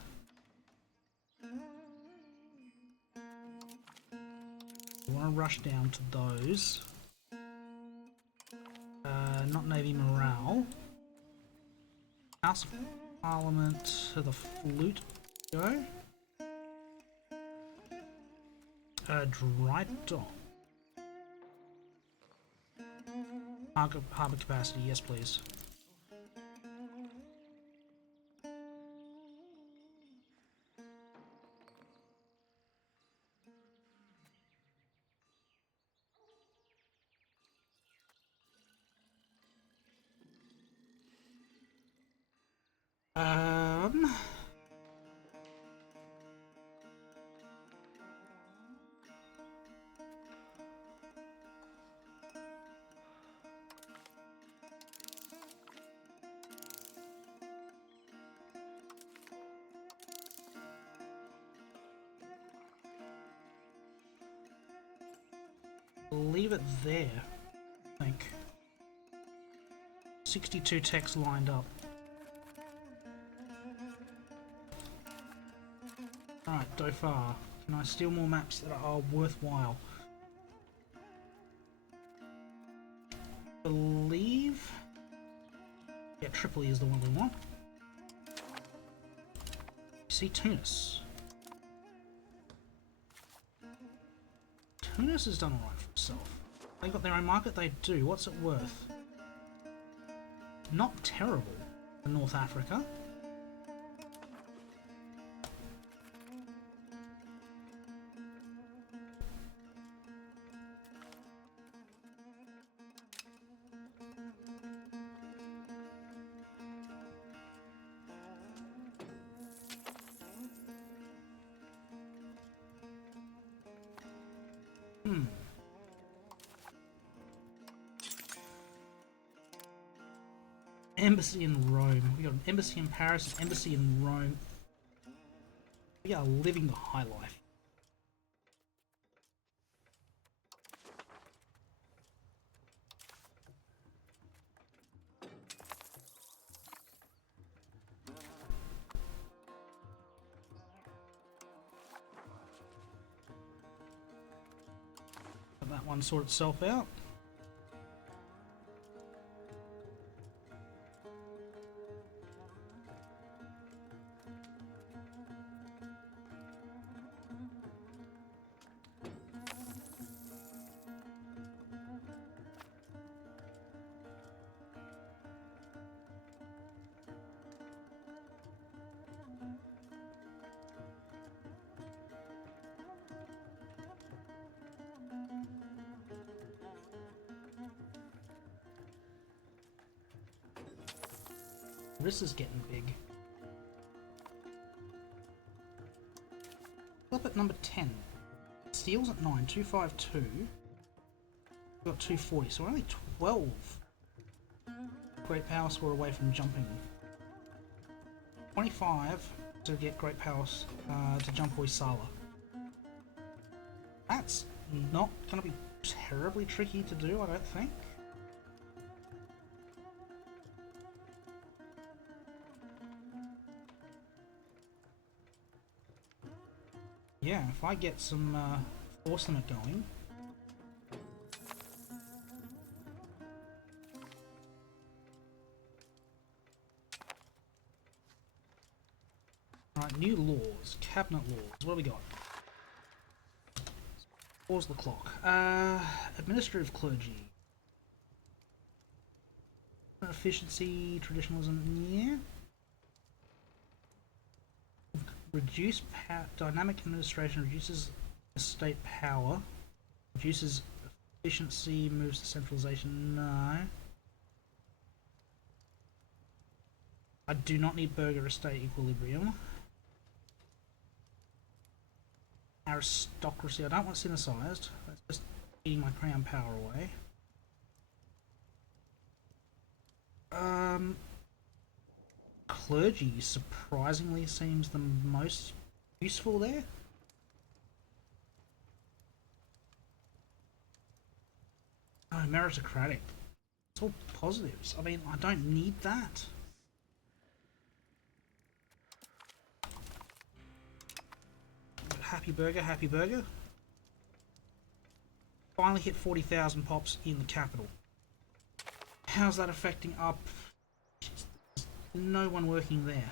We want to rush down to those. Not Navy morale. House of Parliament to the flute. Go. Dry dock. Harbour capacity, yes please. Leave it there, I think. 62 techs lined up. Alright, Dofar. Can I steal more maps that are worthwhile? Believe... Yeah, Tripoli is the one we want. See, Tunis. Tunis has done alright for itself. They got their own market? They do. What's it worth? Not terrible for North Africa. Hmm. Embassy in Rome. We got an embassy in Paris, an embassy in Rome. We are living the high life. Let that one sort itself out. This is getting big. Up at number 10. Steel's at 9, 252. We've got 240, so we're only 12 great power score away from jumping. 25 to get great power to jump Hoysala. That's not going to be terribly tricky to do, I don't think. Yeah, if I get some force limit going. Alright, new laws, cabinet laws, what do we got? Pause the clock. Administrative clergy. Efficiency, traditionalism, yeah. Reduce dynamic administration, reduces estate power, reduces efficiency, moves to centralization, no. I do not need burger estate equilibrium. Aristocracy, I don't want synicized, that's just eating my crown power away. Clergy surprisingly seems the most useful there. Oh, meritocratic. It's all positives. I mean, I don't need that. Happy burger, happy burger. Finally hit 40,000 pops in the capital. How's that affecting up? No one working there.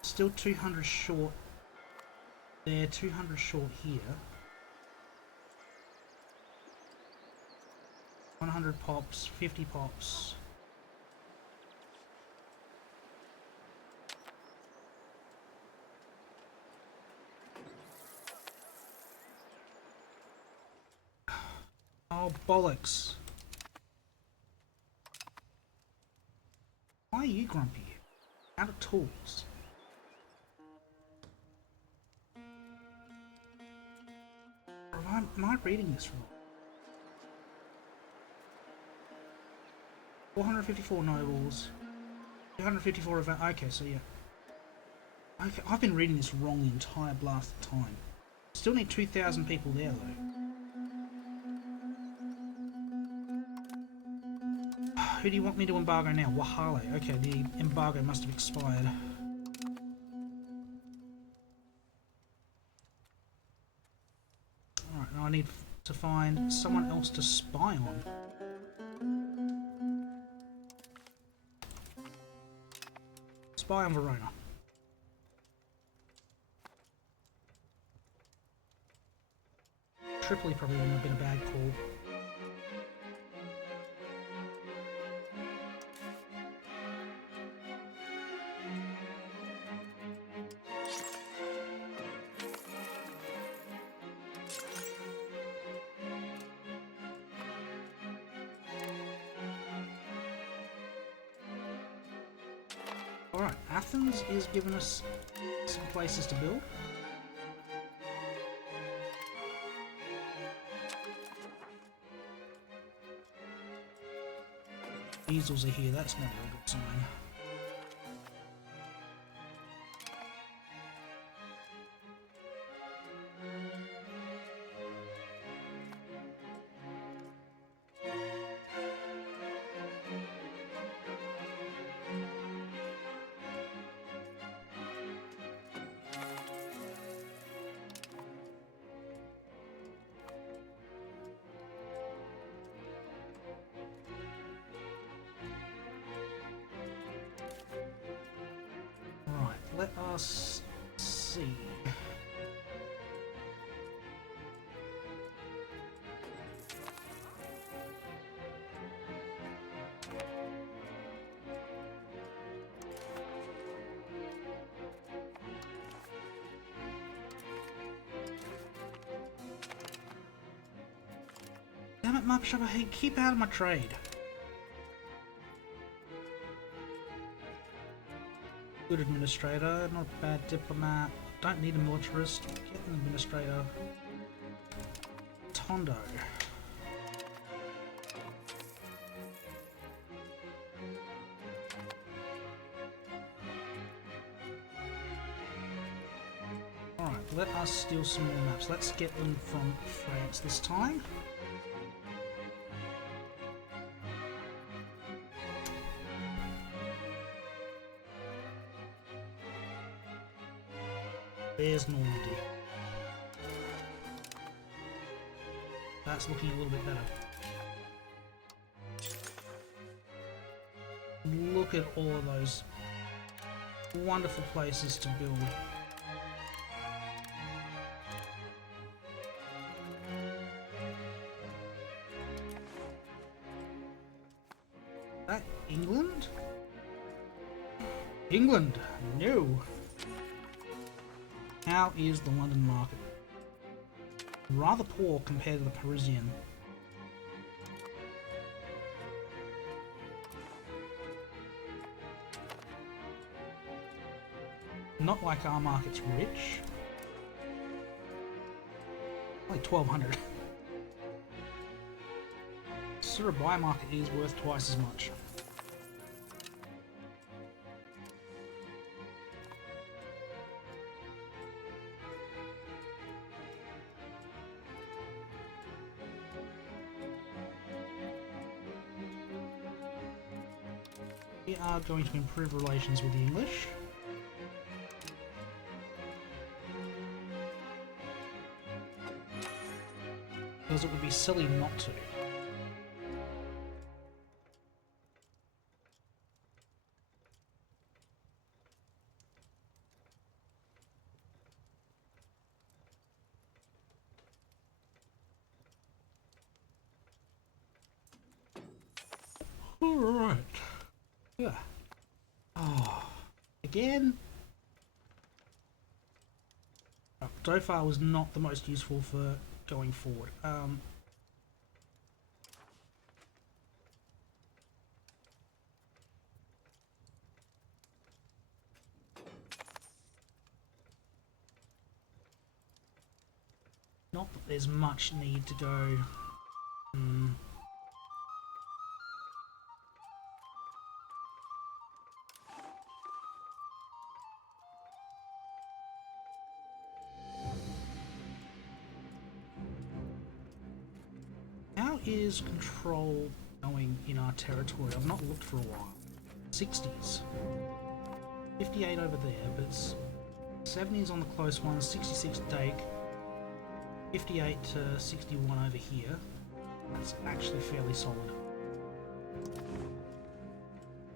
Still 200 short there, 200 short here. 100 pops, 50 pops. Oh, bollocks. Why are you grumpy? Out of tools. Am I reading this wrong? 454 nobles. 254 event. Okay, so yeah. Okay, I've been reading this wrong the entire blast of time. Still need 2,000 people there though. Who do you want me to embargo now? Wahale. Okay, the embargo must have expired. Alright, now I need to find someone else to spy on. Spy on Verona. Tripoli probably wouldn't have been a bad call. Alright, Athens is giving us some places to build. Easels are here, that's never a good sign. Let us see. Damn it, Mark Shopper, hey, keep out of my trade. Good administrator, not a bad diplomat. Don't need a militarist. Get an administrator. Tondo. Alright, let us steal some more maps. Let's get them from France this time. There's Normandy. That's looking a little bit better. Look at all of those wonderful places to build. That England? England! No! How is the London market? Rather poor compared to the Parisian. Not like our market's rich. Like 1200. Surabaya market is worth twice as much. We are going to improve relations with the English. Because it would be silly not to. Alright. Yeah. Oh. Again? Dhofar was not the most useful for going forward. Not that there's much need to go. How is control going in our territory? I've not looked for a while. 60s. 58 over there, but it's 70s on the close ones, 66 Dake, 58 to 61 over here. That's actually fairly solid.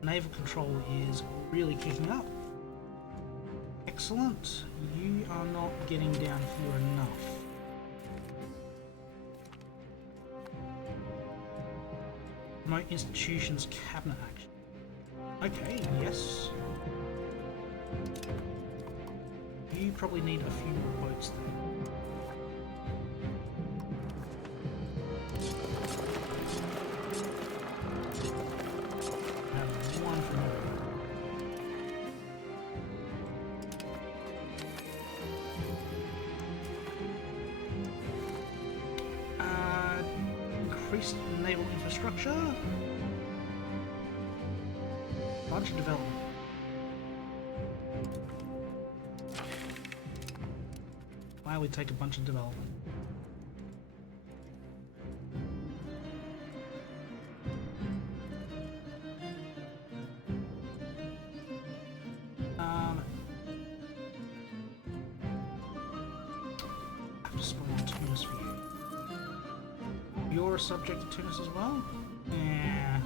Naval control is really kicking up. Excellent. You are not getting down here enough. Promote institutions cabinet action. Okay, yes. You probably need a few more boats there. Increased naval infrastructure. bunch of development. Why would we take a bunch of development? I have to spawn Tunis for you. You're a subject of Tunis as well? Yeah.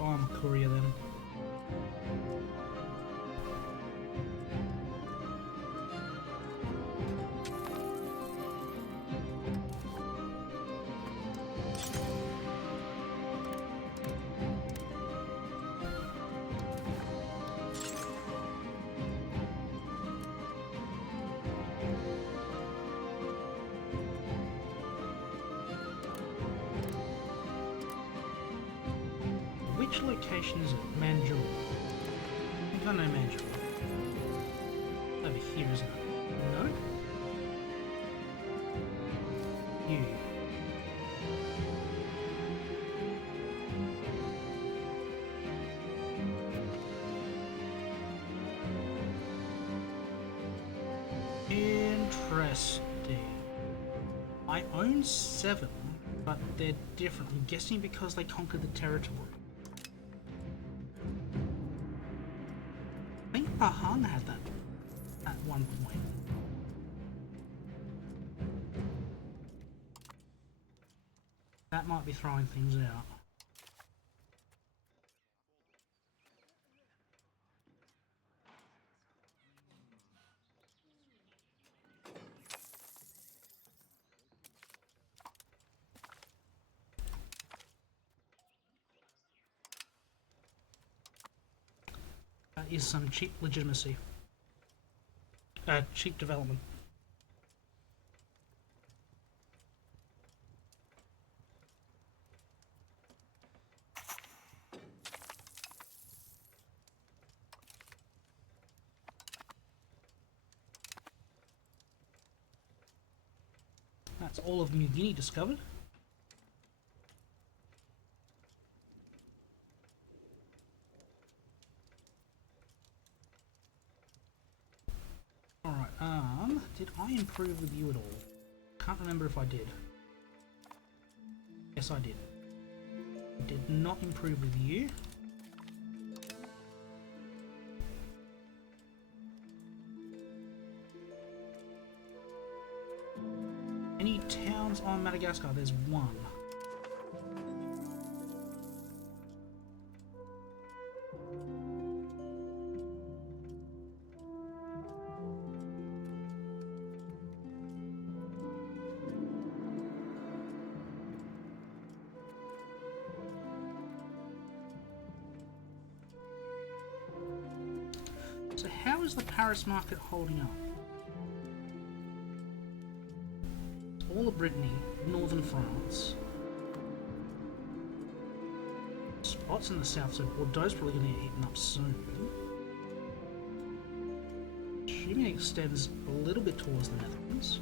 I'm a courier then. Which location is it? Manjul. I think I know Manjul. Over here, isn't it? No? You. Interesting. I own 7, but they're different. I'm guessing because they conquered the territory. I think Pahang had that at one point. That might be throwing things out. That is some cheap legitimacy. Cheap development. That's all of New Guinea discovered. Alright, did I improve with you at all? Can't remember if I did. Yes, I did. I did not improve with you. Any towns on Madagascar? There's one. So how is the Paris market holding up? All of Brittany, northern France. Spots in the south, so Bordeaux's probably going to get eaten up soon. Assuming it extends a little bit towards the Netherlands.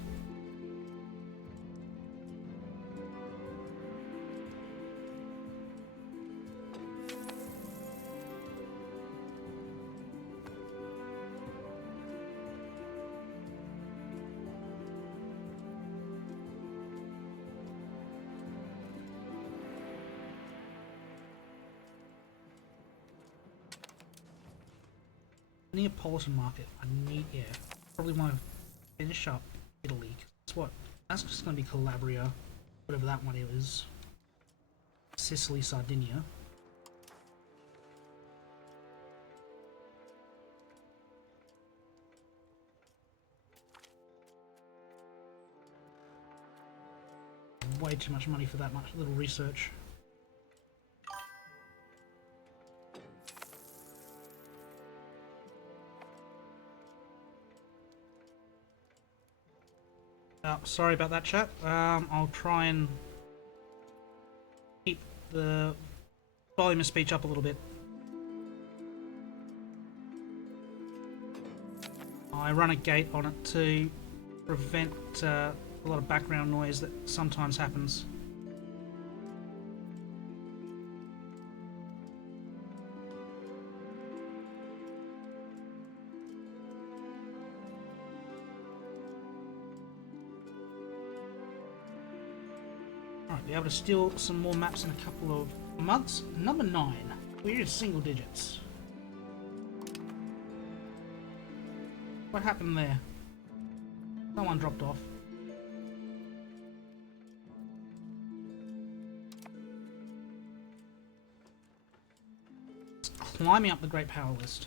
Neapolitan market. I need, yeah. Probably want to finish up Italy. That's what. That's just going to be Calabria, whatever that one is. Sicily, Sardinia. Way too much money for that much little research. Sorry about that, chat. I'll try and keep the volume of speech up a little bit. I run a gate on it to prevent a lot of background noise that sometimes happens. Alright, be able to steal some more maps in a couple of months. Number 9. We're in single digits. What happened there? Someone dropped off. It's climbing up the Great Power list.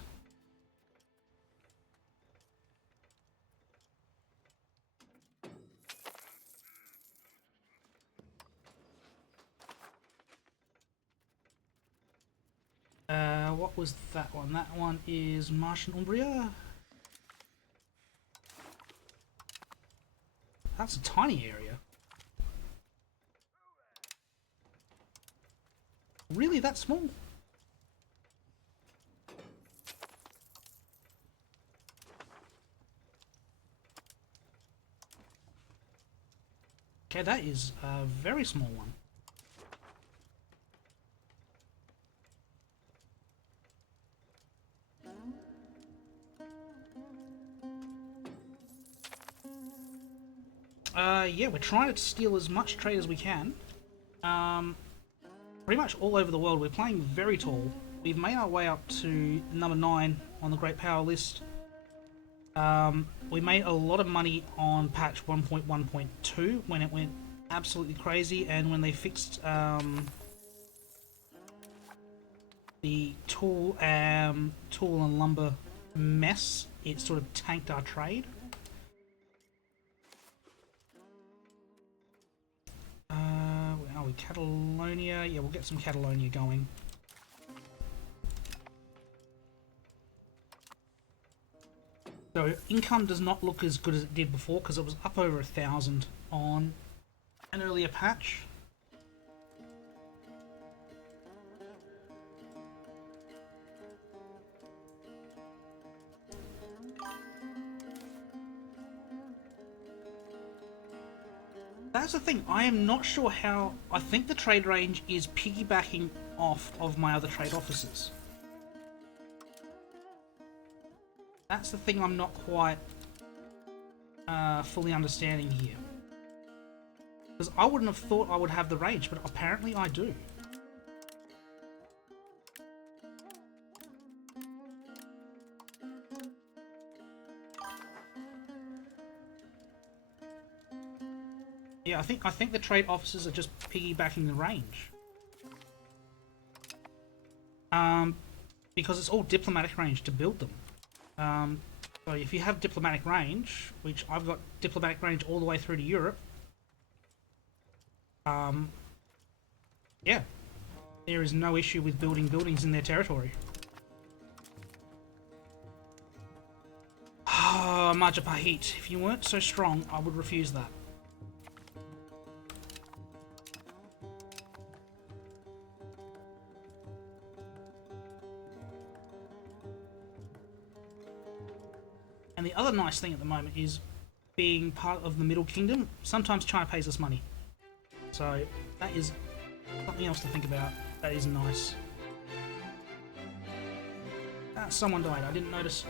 What was that one? That one is Martian Umbria. That's a tiny area. Really that small? Okay, that is a very small one. Yeah, we're trying to steal as much trade as we can. Pretty much all over the world. We're playing very tall. We've made our way up to number 9 on the Great Power list. We made a lot of money on patch 1.1.2 when it went absolutely crazy, and when they fixed the tool and lumber mess, it sort of tanked our trade. Where are we? Catalonia? Yeah, we'll get some Catalonia going. So income does not look as good as it did before because it was up over 1,000 on an earlier patch. That's the thing, I am not sure how. I think the trade range is piggybacking off of my other trade officers. That's the thing I'm not quite fully understanding here. Because I wouldn't have thought I would have the range, but apparently I do. Yeah, I think the trade officers are just piggybacking the range. Because it's all diplomatic range to build them. So if you have diplomatic range, which I've got diplomatic range all the way through to Europe, yeah, there is no issue with building buildings in their territory. Ah, Majapahit, if you weren't so strong, I would refuse that. And the other nice thing at the moment is being part of the Middle Kingdom. Sometimes China pays us money. So that is something else to think about. That is nice. Someone died. I didn't notice.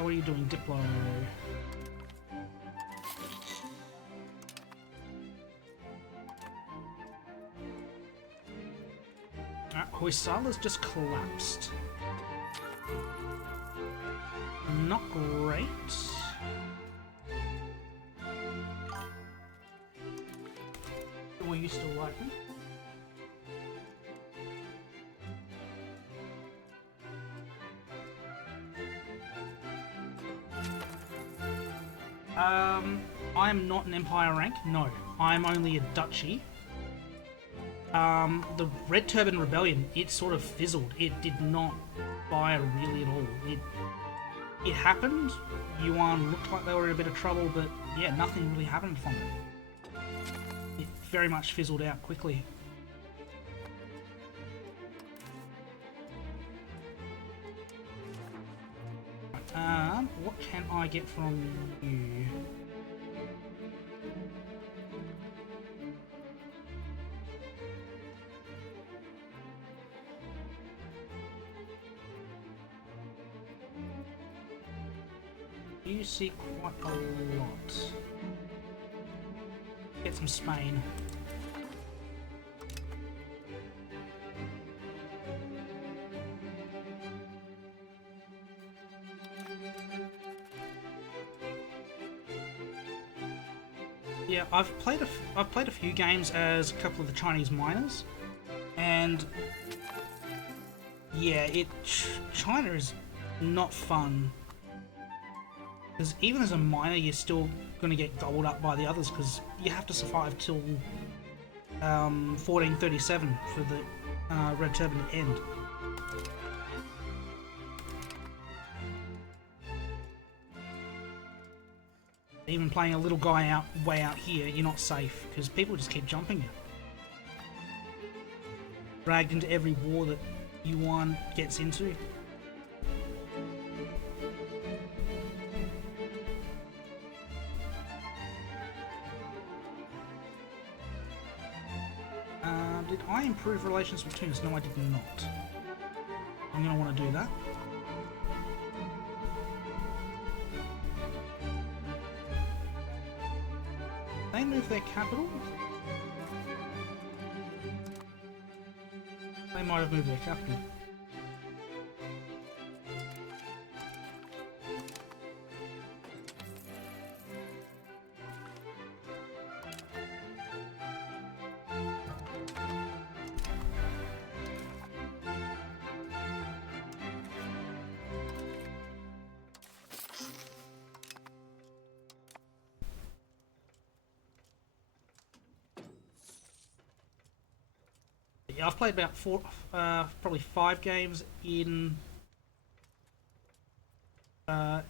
What are you doing, Diplo? Hoysala's just collapsed. Not great. Were you still working? I am not an Empire rank, no. I'm only a Duchy. The Red Turban Rebellion, it sort of fizzled. It did not fire really at all. It happened. Yuan looked like they were in a bit of trouble, but yeah, nothing really happened from it. It very much fizzled out quickly. What can I get from you? You see quite a lot. Get some Spain. Yeah, I've played a few games as a couple of the Chinese miners, and yeah, China is not fun. Because even as a miner, you're still going to get gobbled up by the others because you have to survive till 1437 for the Red Turban to end. Even playing a little guy way out here, you're not safe because people just keep jumping you. Dragged into every war that U1 gets into. Did I improve relations with Tunis? No, I did not. I'm going to want to do that. They move their capital? They might have moved their capital. Yeah, I've played about probably 5 games in 5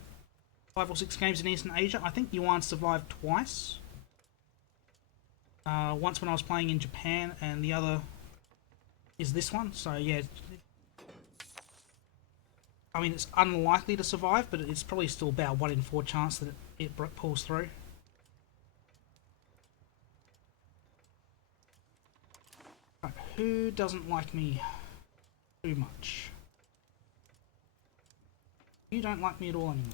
or 6 games in Eastern Asia. I think Yuan survived twice. Once when I was playing in Japan, and the other is this one. So yeah, I mean it's unlikely to survive, but it's probably still about 1 in 4 chance that it pulls through. Who doesn't like me too much? You don't like me at all anymore.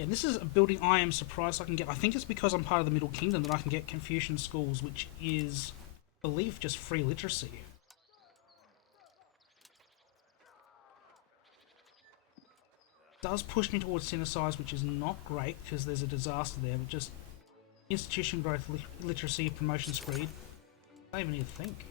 Yeah, this is a building I am surprised I can get. I think it's because I'm part of the Middle Kingdom that I can get Confucian schools, which is, I believe, just free literacy. Does push me towards Sinicize, which is not great because there's a disaster there, but just institution growth, literacy, promotion speed. I don't even need to think.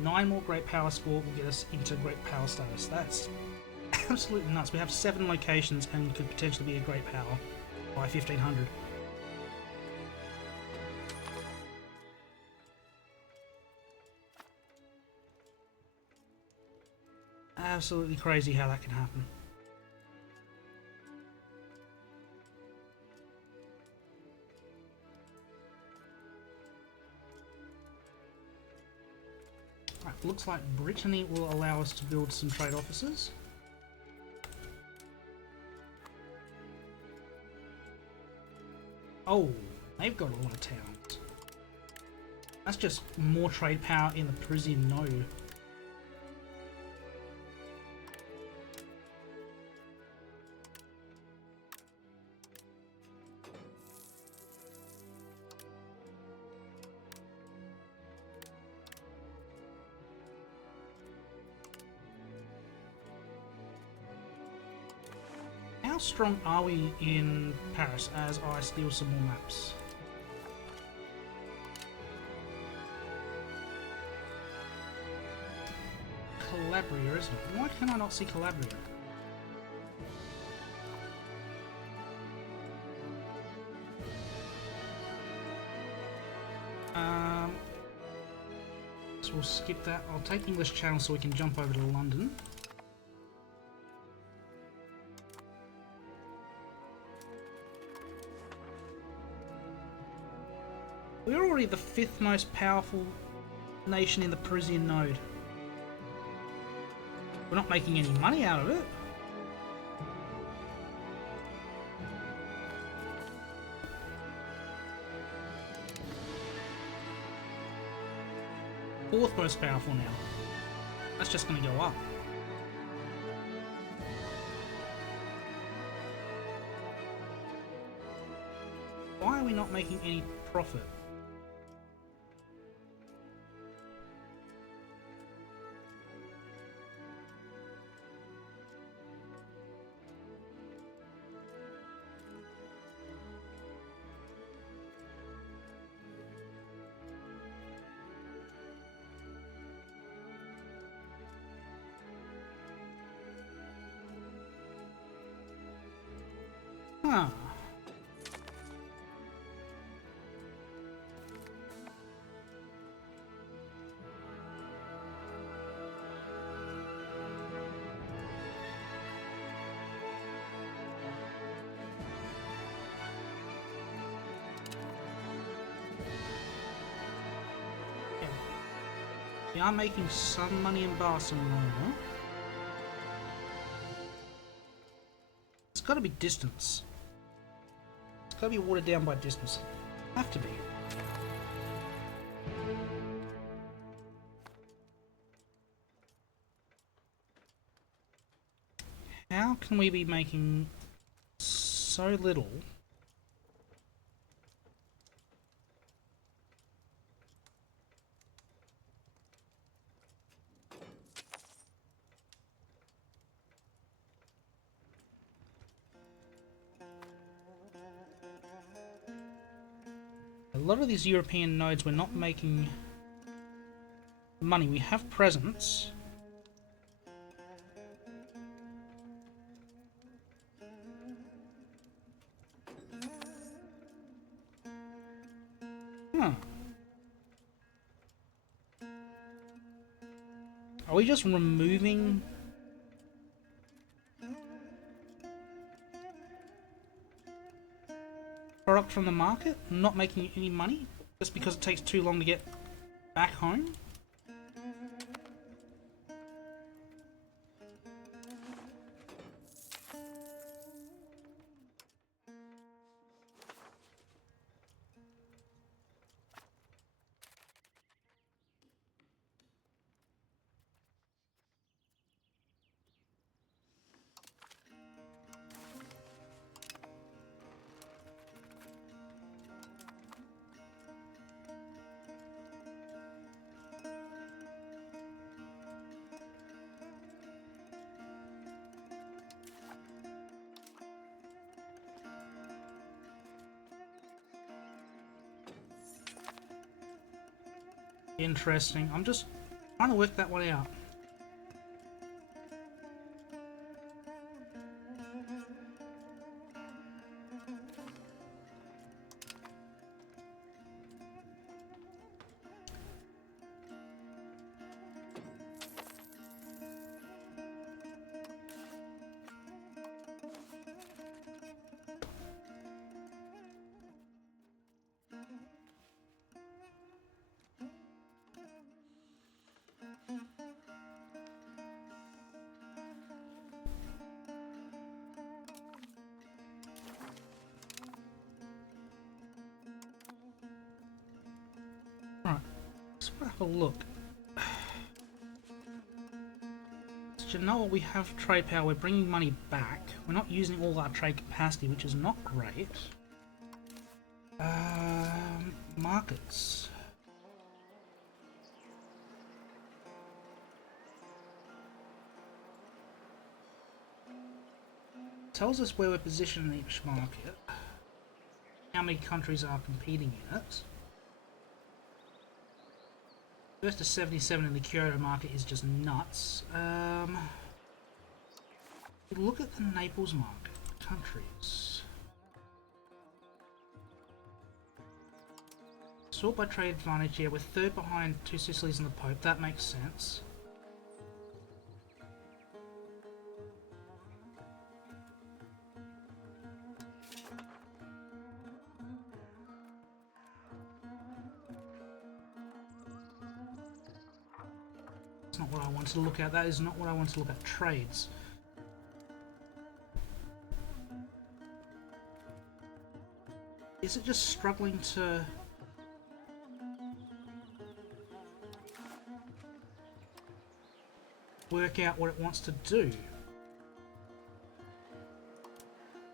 Nine more great power score will get us into great power status. That's absolutely nuts. We have 7 locations and could potentially be a great power by 1500. Absolutely crazy how that can happen. Right, looks like Brittany will allow us to build some trade offices. Oh, they've got a lot of towns. That's just more trade power in the Parisian node. How strong are we in Paris as I steal some more maps? Calabria, isn't it? Why can I not see Calabria? So we'll skip that. I'll take English Channel so we can jump over to London. We're already the 5th most powerful nation in the Parisian node. We're not making any money out of it. Fourth most powerful now. That's just going to go up. Why are we not making any profit? Huh. We are making some money in Barcelona. It's got to be distance. It's got to be watered down by distance. Have to be. How can we be making so little? A lot of these European nodes we're not making money. We have presence. Huh. Are we just removing product from the market and not making any money just because it takes too long to get back home? Interesting. I'm just trying to work that one out. Right, let's have a look. So you know what? We have trade power. We're bringing money back. We're not using all our trade capacity, which is not great. Markets. tells us where we're positioned in each market, how many countries are competing in it. First to 77 in the Kyoto market is just nuts. Look at the Naples market, countries. Sort by trade advantage, yeah, we're third behind two Sicilies and the Pope, that makes sense. That's not what I wanted to look at, that is not what I wanted to look at, trades. Is it just struggling to... work out what it wants to do?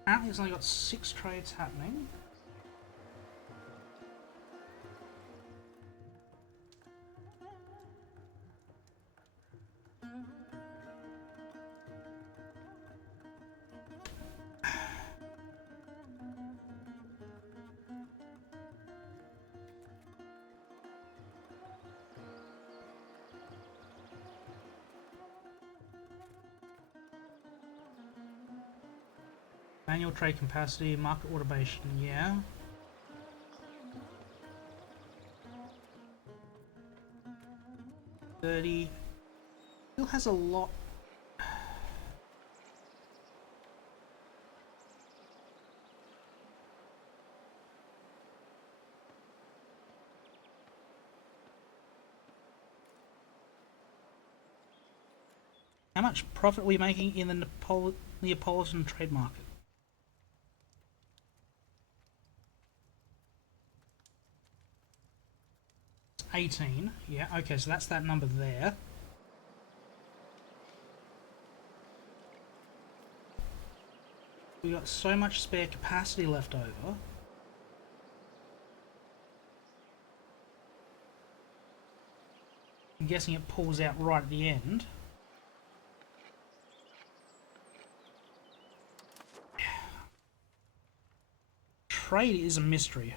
Apparently it's only got 6 trades happening. Manual trade capacity, market automation, yeah. $30. Still has a lot. How much profit are we making in the Neapolitan trade market? 18, yeah, okay, so that's that number there. We got so much spare capacity left over. I'm guessing it pulls out right at the end. Trade is a mystery.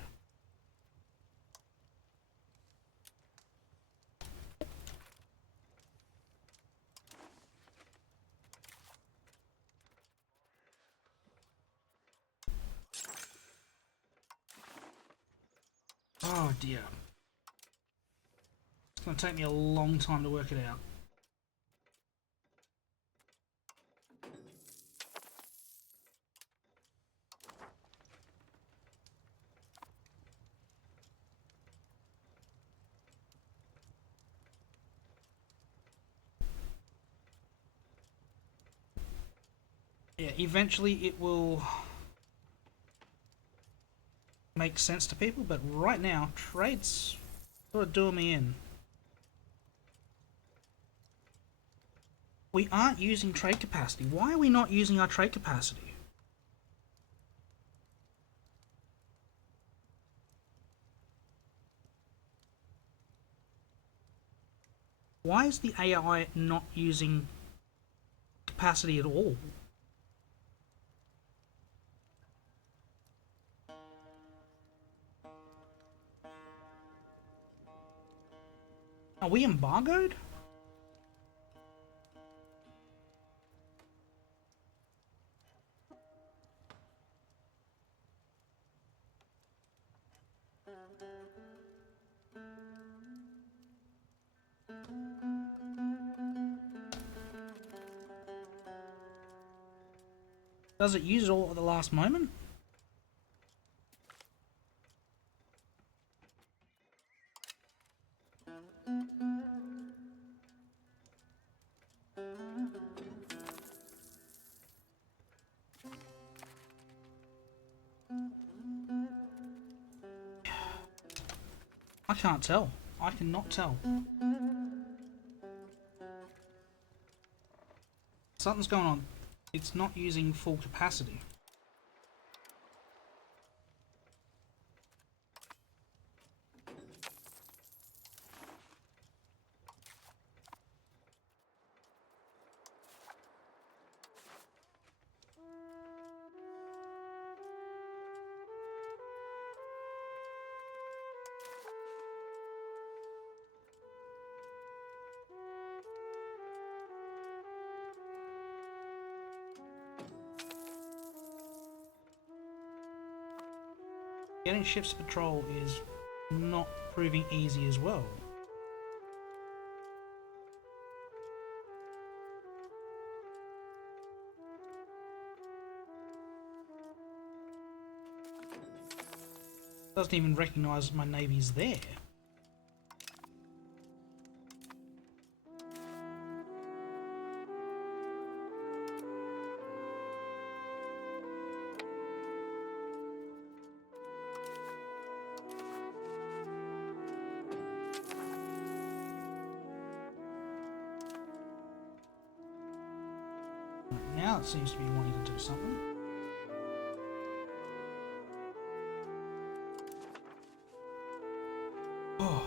Oh dear. It's going to take me a long time to work it out. Yeah, eventually it will make sense to people, but right now, trade's sort of doing me in. We aren't using trade capacity. Why are we not using our trade capacity? Why is the AI not using capacity at all? Are we embargoed? Does it use it all at the last moment? I can't tell. I cannot tell. Something's going on. It's not using full capacity. Getting ships to patrol is not proving easy as well. Doesn't even recognise my navy's there. Now it seems to be wanting to do something. Oh.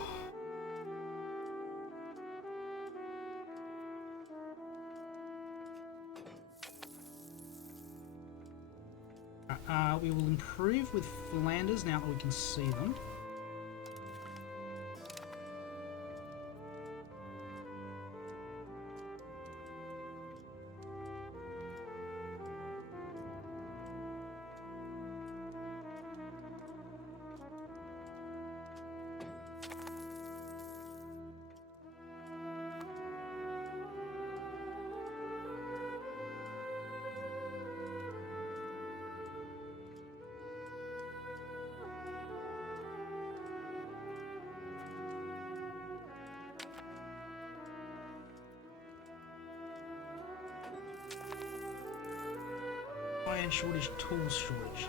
We will improve with Flanders now that we can see them. Iron shortage, tools shortage.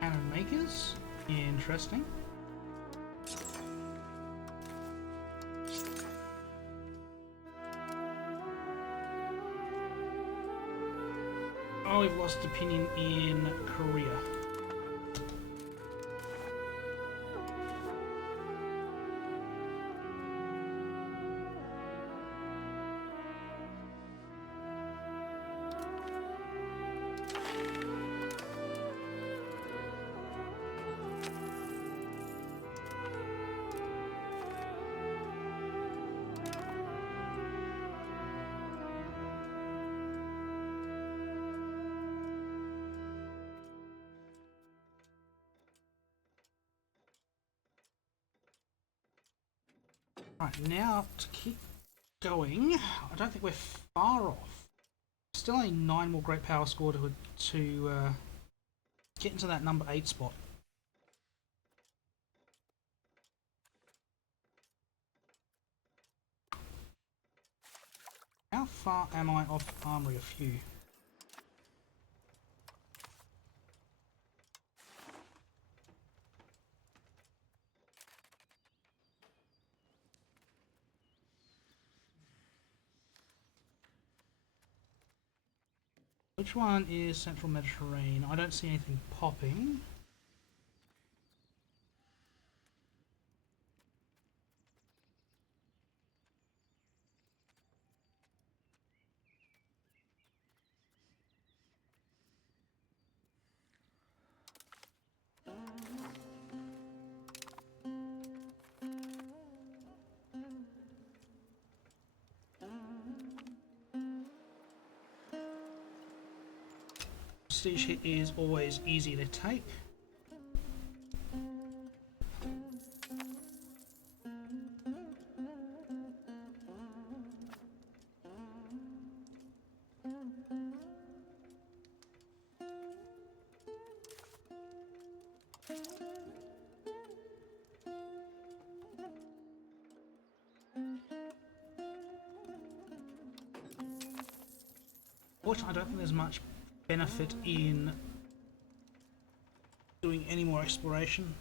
Cannon makers, interesting. Oh, we've lost opinion in Korea. Right, now to keep going, I don't think we're far off. Still only 9 more great power score to get into that number 8 spot. How far am I off armory? A few. Which one is Central Mediterranean? I don't see anything popping. Prestige hit is always easy to take. Fortunately, I don't think there's much benefit in doing any more exploration.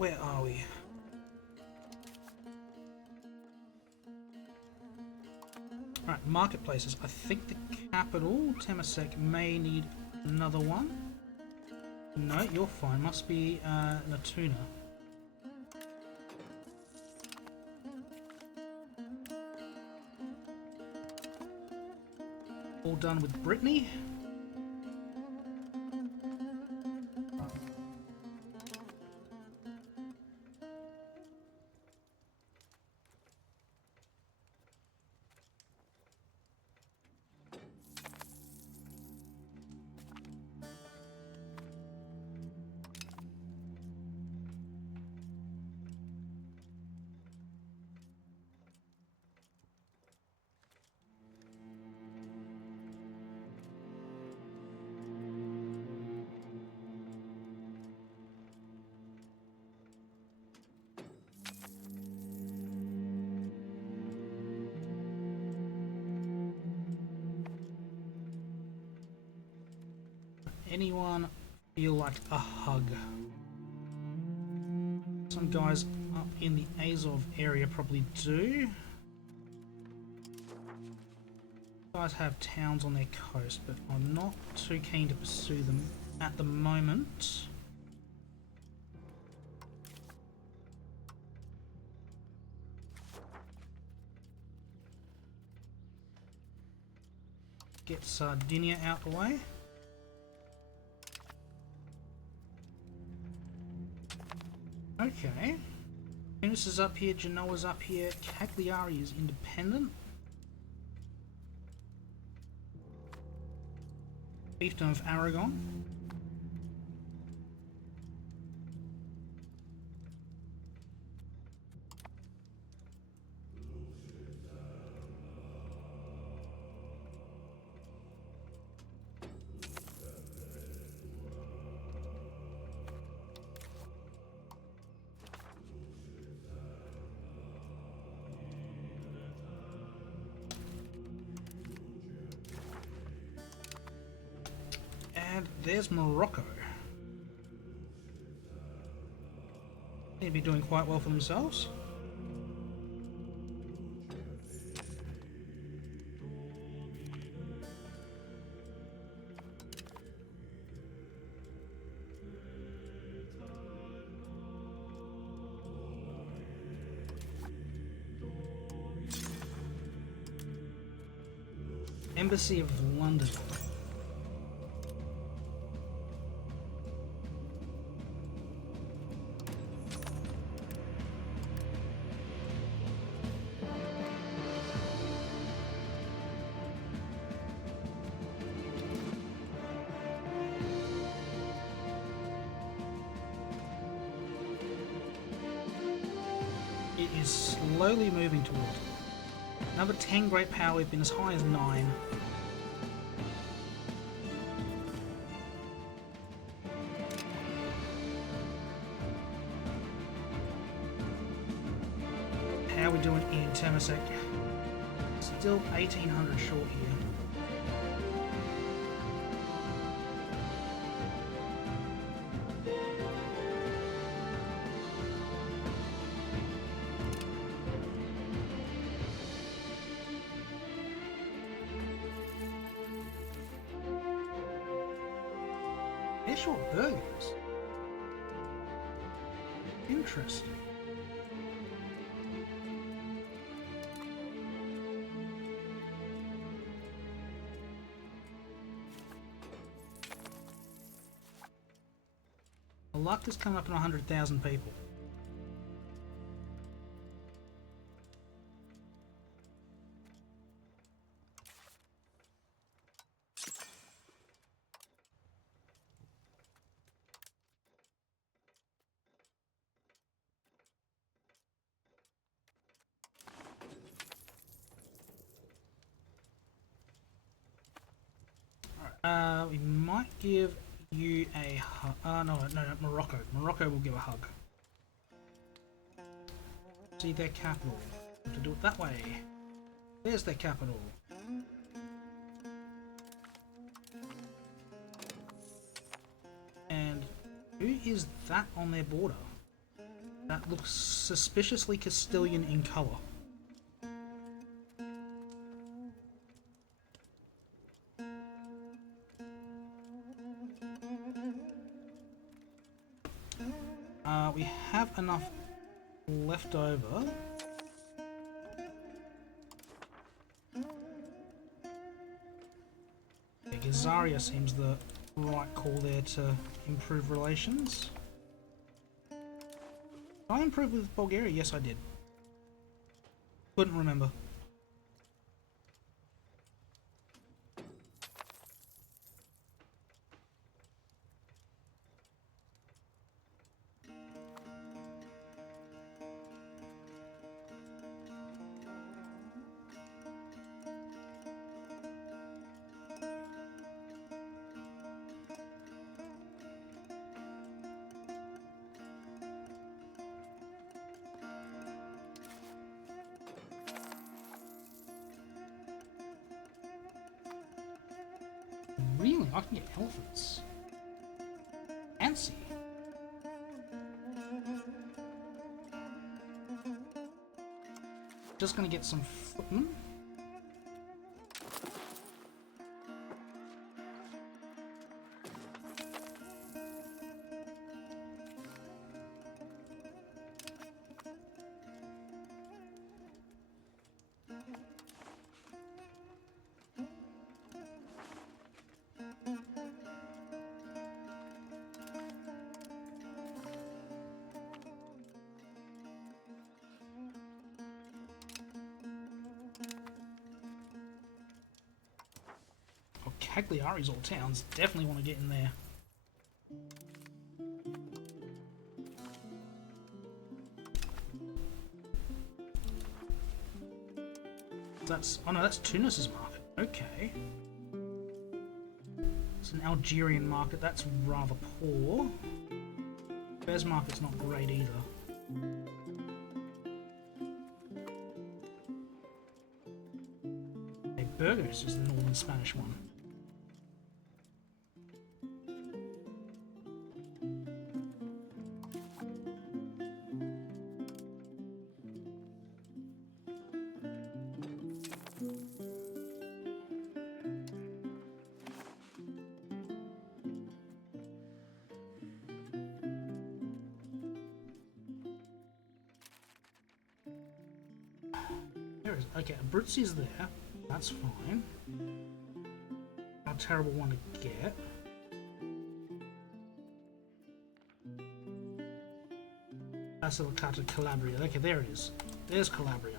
where are we? Alright, marketplaces. I think the capital, Temasek, may need another one. No, you're fine. Must be Natuna. All done with Brittany. Anyone feel like a hug? Some guys up in the Azov area probably do. Guys have towns on their coast, but I'm not too keen to pursue them at the moment. Get Sardinia out the way. Okay. Venus is up here, Genoa's up here, Cagliari is independent. Fiefdom of Aragon. And there's Morocco. They'd be doing quite well for themselves. Embassy of London. It is slowly moving towards it. Another 10 great power, we've been as high as 9. How are we doing in Temasek? Still 1800 short here. They're short burgers. Interesting. The luck is coming up in 100,000 people. We might give you a hug. No, Morocco. Morocco will give a hug. See their capital. Have to do it that way. There's their capital. And who is that on their border? That looks suspiciously Castilian in colour. We have enough left over. Yeah, Gazaria seems the right call there to improve relations. Did I improve with Bulgaria? Yes, I did. Couldn't remember. Really? I can get elephants. Fancy. Just gonna get some footmen. Cagliari's all towns. Definitely want to get in there. That's... oh no, that's Tunis's market. Okay. It's an Algerian market. That's rather poor. Fez market's not great either. Hey, Burgos is the northern Spanish one. Okay, Abruzzi's there. That's fine. Not a terrible one to get. Basilicata, Calabria. Okay, there it is. There's Calabria.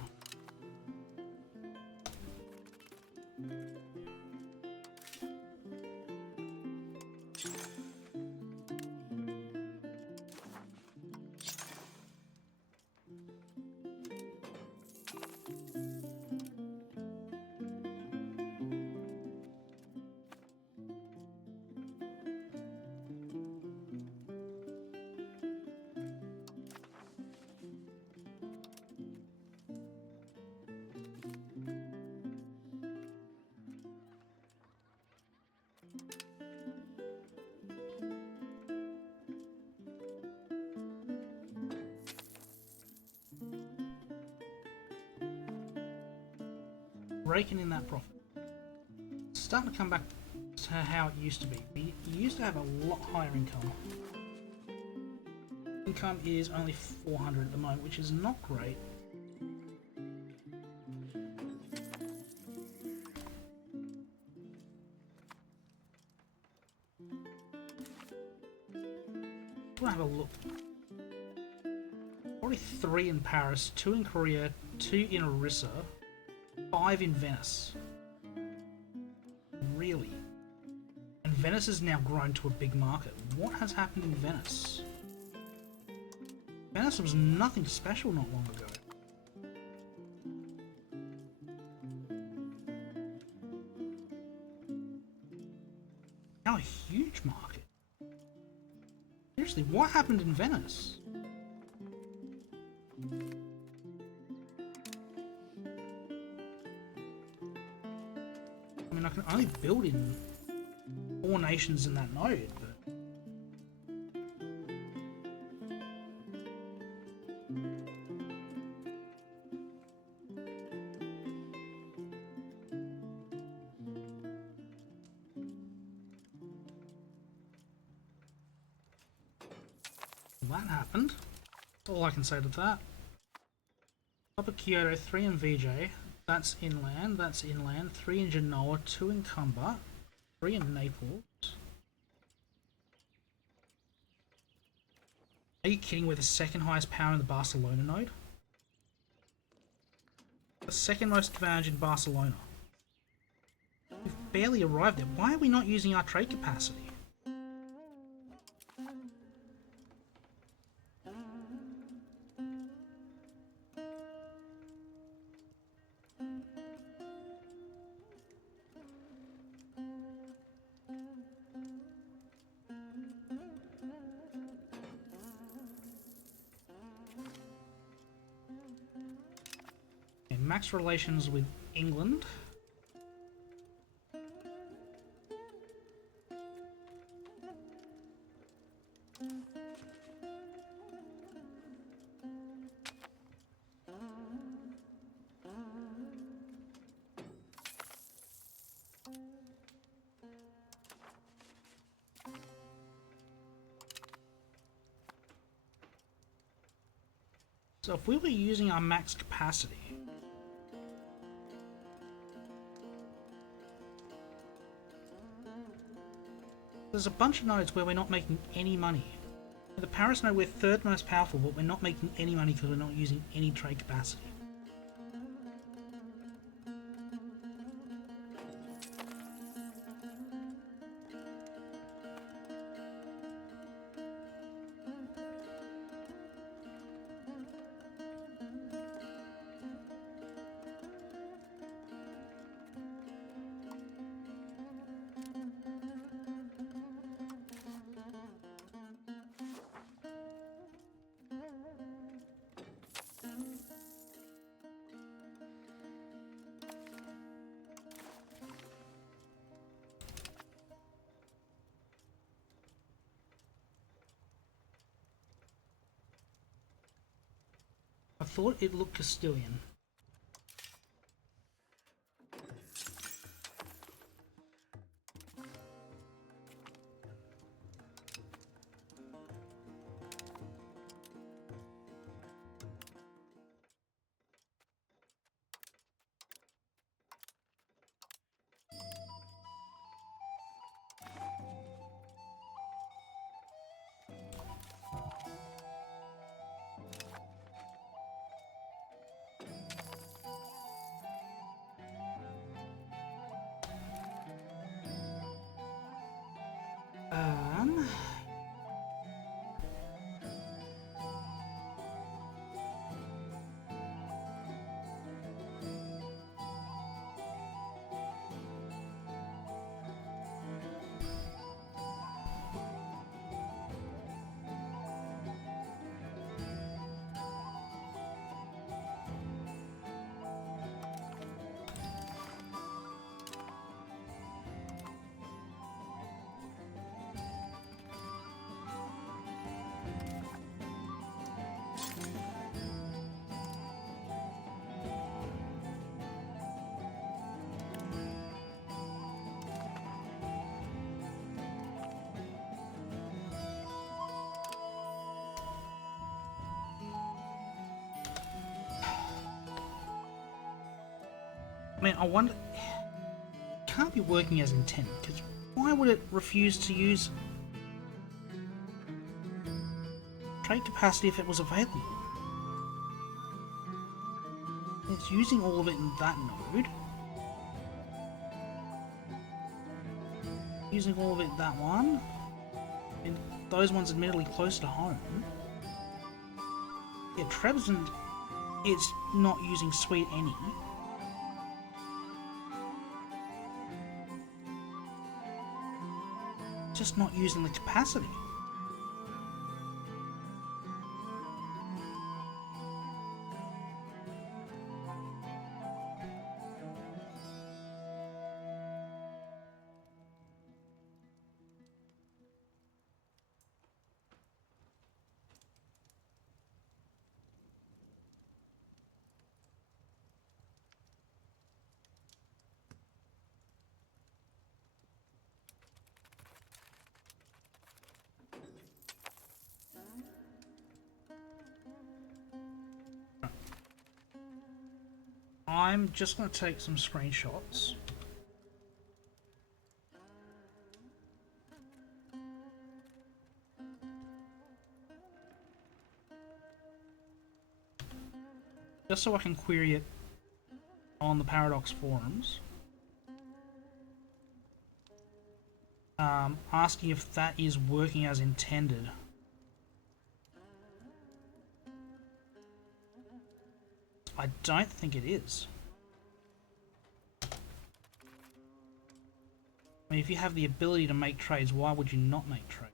Raking in that profit. It's starting to come back to how it used to be. We used to have a lot higher income. Income is only 400 at the moment, which is not great. We'll have a look. Already 3 in Paris, 2 in Korea, 2 in Orissa, 5 in Venice. Really? And Venice has now grown to a big market. What has happened in Venice? Venice was nothing special not long ago. Now a huge market. Seriously, what happened in Venice? I mean, I can only build in 4 nations in that node, but... that happened. That's all I can say to that. Top of Kyoto, 3 in VJ. That's inland, 3 in Genoa, 2 in Cumber, 3 in Naples. Are you kidding? We're the second highest power in the Barcelona node? The second most advantage in Barcelona. We've barely arrived there. Why are we not using our trade capacity? Max relations with England. So if we were using our max capacity, there's a bunch of nodes where we're not making any money. In the Paris node, we're third most powerful, but we're not making any money because we're not using any trade capacity. I thought it looked Castilian. Um, I mean, I wonder... It can't be working as intended, because why would it refuse to use trade capacity if it was available? It's using all of it in that node. Using all of it in that one. And those ones admittedly close to home. Yeah, Trebizond is not using sweet any. Just not using the capacity. I'm just going to take some screenshots. Just so I can query it on the Paradox forums. Asking if that is working as intended. I don't think it is. I mean, if you have the ability to make trades, why would you not make trades?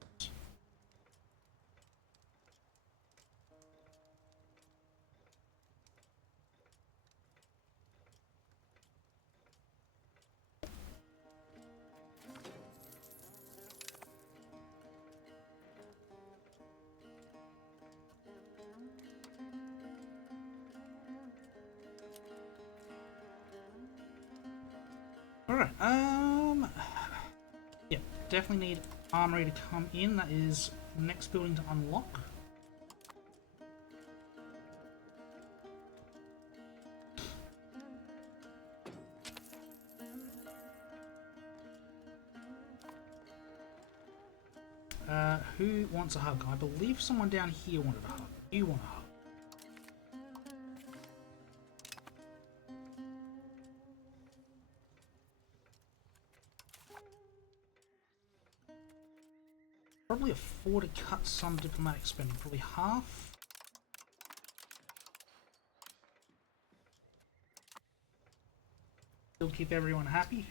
Alright, yeah, definitely need Armory to come in. That is the next building to unlock. Who wants a hug? I believe someone down here wanted a hug. You want a hug? Probably afford to cut some diplomatic spending, probably half. Still keep everyone happy.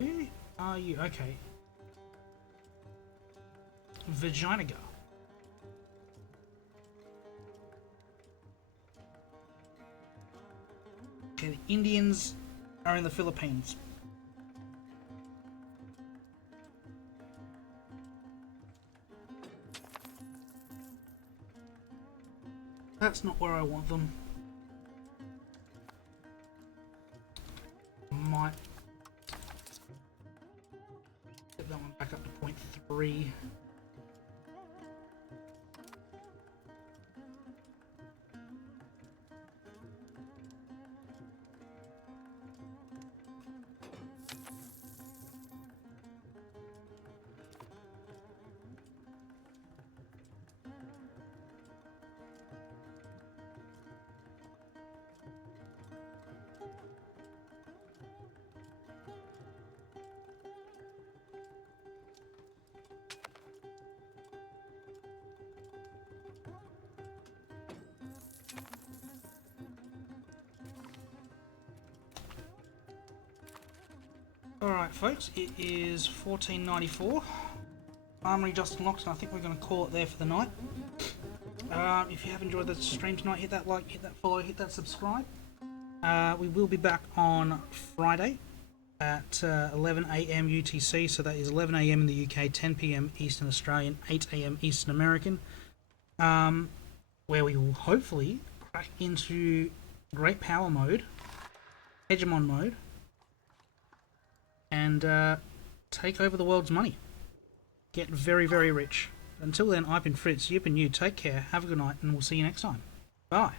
Who are you? Okay. Vaginaga. Okay, the Indians are in the Philippines. That's not where I want them. Might get that one back up to 0.3. Alright folks, it is 14.94. Armory just unlocked, and I think we're going to call it there for the night. If you have enjoyed the stream tonight, hit that like, hit that follow, hit that subscribe. We will be back on Friday at 11 AM UTC, so that is 11 AM in the UK, 10 PM Eastern Australian, 8 AM Eastern American, where we will hopefully crack into Great Power mode, Hegemon mode, and take over the world's money. Get very, very rich. Until then, I've been Fritz, you've been you. Take care, have a good night, and we'll see you next time. Bye.